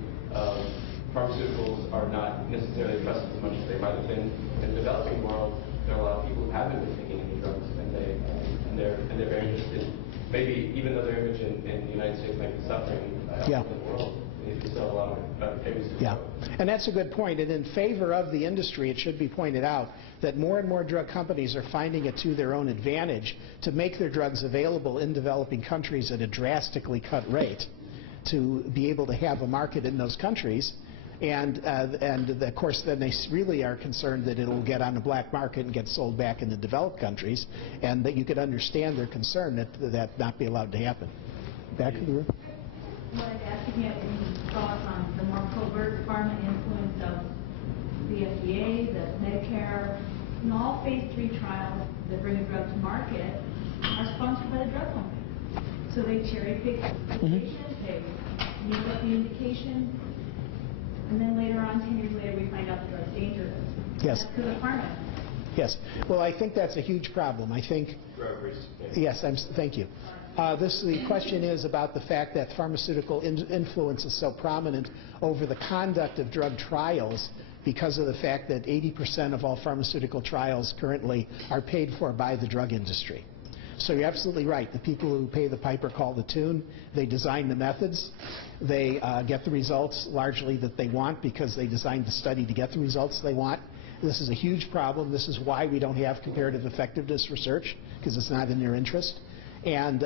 pharmaceuticals are not necessarily trusted as much as they might have been. In the developing world, there are a lot of people who haven't been taking any drugs, and they're very interested. Maybe even though their image in the United States might be suffering, in the world, they still have a lot of areas to go. And that's a good point. And in favor of the industry, it should be pointed out that more and more drug companies are finding it to their own advantage to make their drugs available in developing countries at a drastically cut rate to be able to have a market in those countries. And of course, then they really are concerned that it'll get on the black market and get sold back in the developed countries, and that you could understand their concern that not be allowed to happen. Back to the room. I wanted to ask if you have any thoughts on the more covert pharma influence of the FDA, the Medicare, and all phase 3 trials that bring a drug to market are sponsored by the drug company. So they cherry pick indications, they make up the indication, and then later on, 10 years later, we find out the drug's dangerous. Yes. That's because of pharma. Yes. Well, I think that's a huge problem. I think. Yes. Thank you. The question is about the fact that pharmaceutical influence is so prominent over the conduct of drug trials because of the fact that 80% of all pharmaceutical trials currently are paid for by the drug industry. So you're absolutely right. The people who pay the piper call the tune. They design the methods. They get the results largely that they want because they designed the study to get the results they want. This is a huge problem. This is why we don't have comparative effectiveness research, because it's not in their interest. And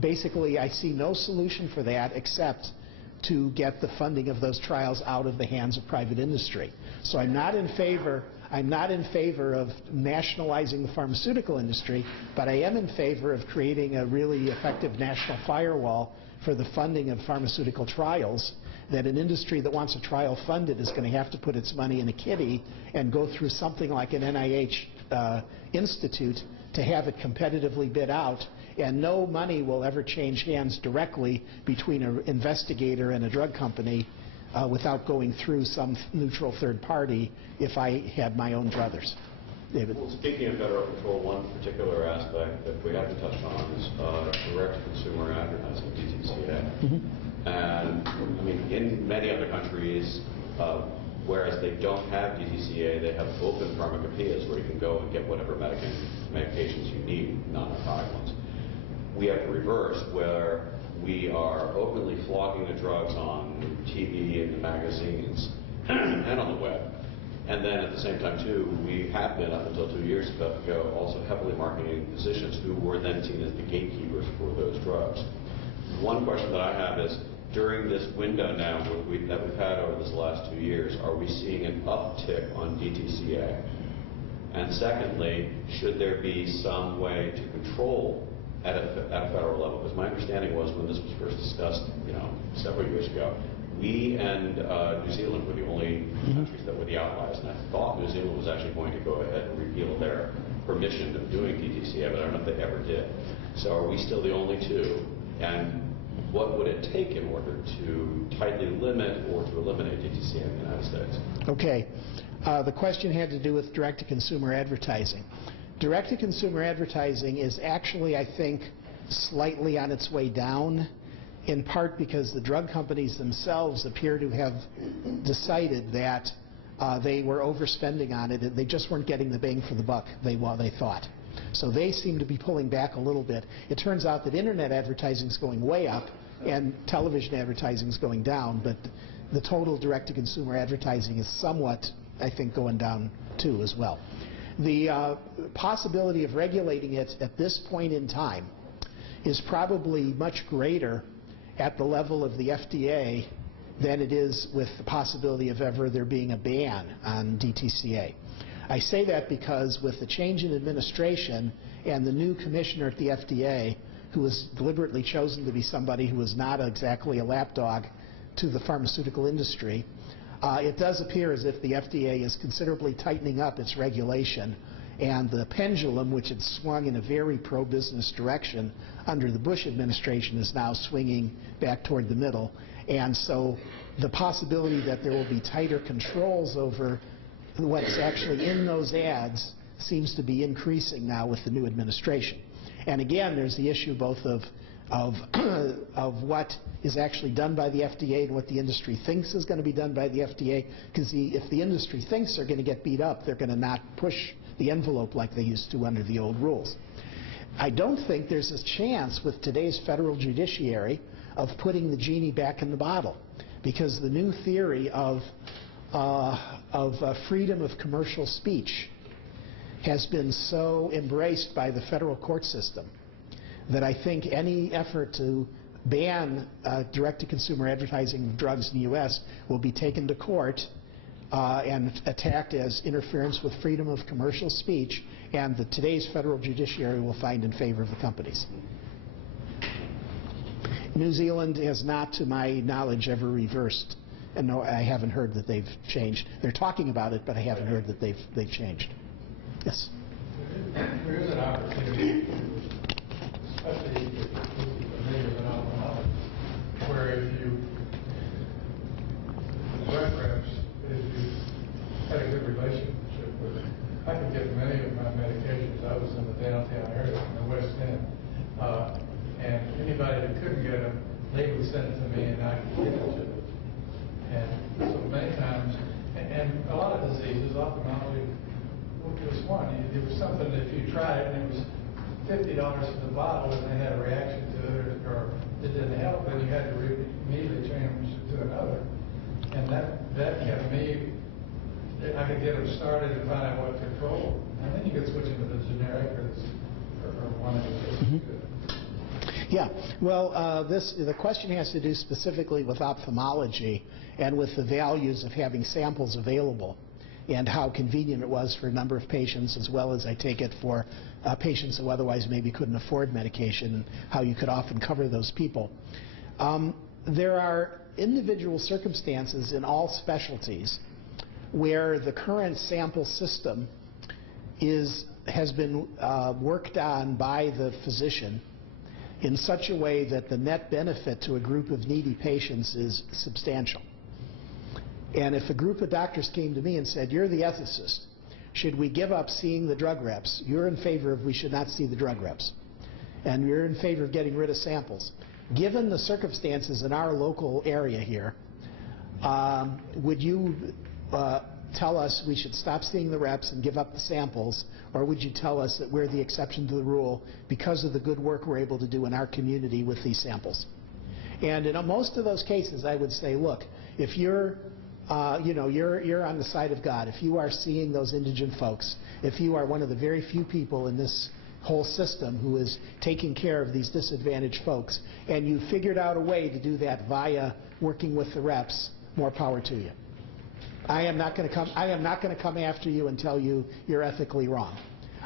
basically, I see no solution for that except to get the funding of those trials out of the hands of private industry. So I'm not in favor of nationalizing the pharmaceutical industry, but I am in favor of creating a really effective national firewall for the funding of pharmaceutical trials, that an industry that wants a trial funded is going to have to put its money in a kitty and go through something like an NIH institute to have it competitively bid out, and no money will ever change hands directly between an investigator and a drug company without going through some neutral third party if I had my own druthers. David? Well, speaking of federal control, one particular aspect that we haven't touched on is direct-to-consumer advertising, DTCA. And I mean, in many other countries, whereas they don't have DTCA, they have open pharmacopoeias where you can go and get whatever medications you need, non-narcotic ones. We have the reverse, where we are openly flogging the drugs on TV and the magazines and on the web. And then at the same time, too, we have been, up until 2 years ago, also heavily marketing physicians who were then seen as the gatekeepers for those drugs. One question that I have is, during this window now that we've had over this last 2 years, are we seeing an uptick on DTCA? And secondly, should there be some way to control at a federal level? Because my understanding was, when this was first discussed, several years ago, we and New Zealand were the only countries that were the outliers, and I thought New Zealand was actually going to go ahead and repeal their permission of doing DTCA, but I don't know if they ever did. So are we still the only two? And what would it take in order to tightly limit or to eliminate DTCA in the United States? Okay. The question had to do with direct-to-consumer advertising. Direct-to-consumer advertising is actually, I think, slightly on its way down, in part because the drug companies themselves appear to have decided that they were overspending on it, and they just weren't getting the bang for the buck they thought. So they seem to be pulling back a little bit. It turns out that internet advertising is going way up and television advertising is going down, but the total direct-to-consumer advertising is somewhat, I think, going down too as well. The possibility of regulating it at this point in time is probably much greater at the level of the FDA than it is with the possibility of ever there being a ban on DTCA. I say that because with the change in administration and the new commissioner at the FDA, who was deliberately chosen to be somebody who was not exactly a lapdog to the pharmaceutical industry, it does appear as if the FDA is considerably tightening up its regulation, and the pendulum, which had swung in a very pro-business direction under the Bush administration, is now swinging back toward the middle. And so the possibility that there will be tighter controls over what's actually in those ads seems to be increasing now with the new administration. And again, there's the issue both of what is actually done by the FDA and what the industry thinks is going to be done by the FDA, because if the industry thinks they're going to get beat up, they're going to not push the envelope like they used to under the old rules. I don't think there's a chance with today's federal judiciary of putting the genie back in the bottle, because the new theory of freedom of commercial speech has been so embraced by the federal court system that I think any effort to ban direct-to-consumer advertising of drugs in the U.S. will be taken to court and attacked as interference with freedom of commercial speech, and today's federal judiciary will find in favor of the companies. New Zealand has not, to my knowledge, ever reversed, and no, I haven't heard that they've changed. They're talking about it, but I haven't heard that they've changed. Yes? There is an opportunity, especially if you're familiar with alcoholics, where if you, the drug reps, if you had a good relationship with them, I could get many of my medications. I was in the downtown area, in the West End, and anybody that couldn't get them, they would send it to me and I could give it to them. And so many times, and a lot of diseases, ophthalmology was one. It was something that if you tried it and it was $50 for the bottle and they had a reaction to it or it didn't help, then you had to immediately change to another. And that kept me, I I could get them started and find out what control, and then you could switch into the generic or one of the two. Yeah, well, the question has to do specifically with ophthalmology and with the values of having samples available and how convenient it was for a number of patients, as well as, I take it, for patients who otherwise maybe couldn't afford medication, and how you could often cover those people. There are individual circumstances in all specialties where the current sample system has been worked on by the physician in such a way that the net benefit to a group of needy patients is substantial. And if a group of doctors came to me and said, you're the ethicist, should we give up seeing the drug reps? You're in favor of we should not see the drug reps. And you're in favor of getting rid of samples. Given the circumstances in our local area here, would you tell us we should stop seeing the reps and give up the samples, or would you tell us that we're the exception to the rule because of the good work we're able to do in our community with these samples? And in most of those cases, I would say, look, if you're you're on the side of God, if you are seeing those indigent folks, if you are one of the very few people in this whole system who is taking care of these disadvantaged folks, and you figured out a way to do that via working with the reps, more power to you. I am not going to come after you and tell you you're ethically wrong.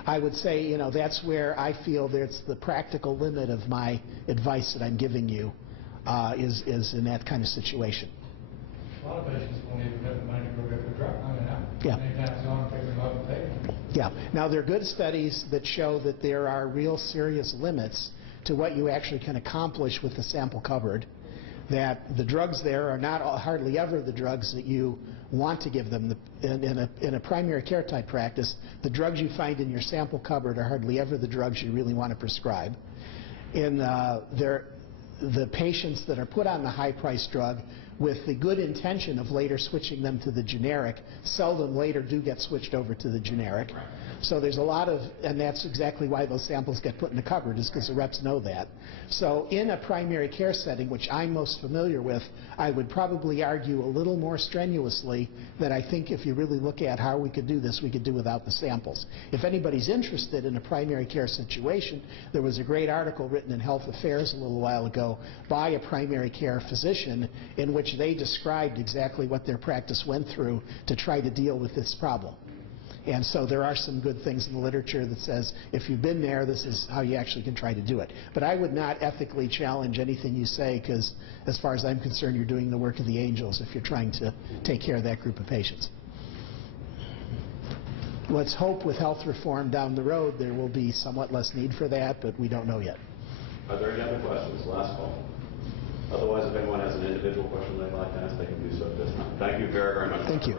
I would say, that's where I feel there's the practical limit of my advice that I'm giving you is in that kind of situation. A lot of patients won't even have the money to go get the drug. Yeah. Many times on pick them up and take them. Yeah. Now, there are good studies that show that there are real serious limits to what you actually can accomplish with the sample cupboard, that the drugs there are not hardly ever the drugs that you want to give them. In a primary care type practice, the drugs you find in your sample cupboard are hardly ever the drugs you really want to prescribe. The patients that are put on the high-priced drug with the good intention of later switching them to the generic seldom later do get switched over to the generic. So there's a lot of, and that's exactly why those samples get put in the cupboard, is because the reps know that. So in a primary care setting, which I'm most familiar with, I would probably argue a little more strenuously that I think if you really look at how we could do this, we could do without the samples. If anybody's interested in a primary care situation, there was a great article written in Health Affairs a little while ago by a primary care physician in which they described exactly what their practice went through to try to deal with this problem. And so there are some good things in the literature that says if you've been there, this is how you actually can try to do it. But I would not ethically challenge anything you say, because as far as I'm concerned, you're doing the work of the angels if you're trying to take care of that group of patients. Let's hope with health reform down the road there will be somewhat less need for that, but we don't know yet. Are there any other questions? Last call. Otherwise, if anyone has an individual question they'd like to ask, they can do so at this time. Thank you very, very much. Thank you.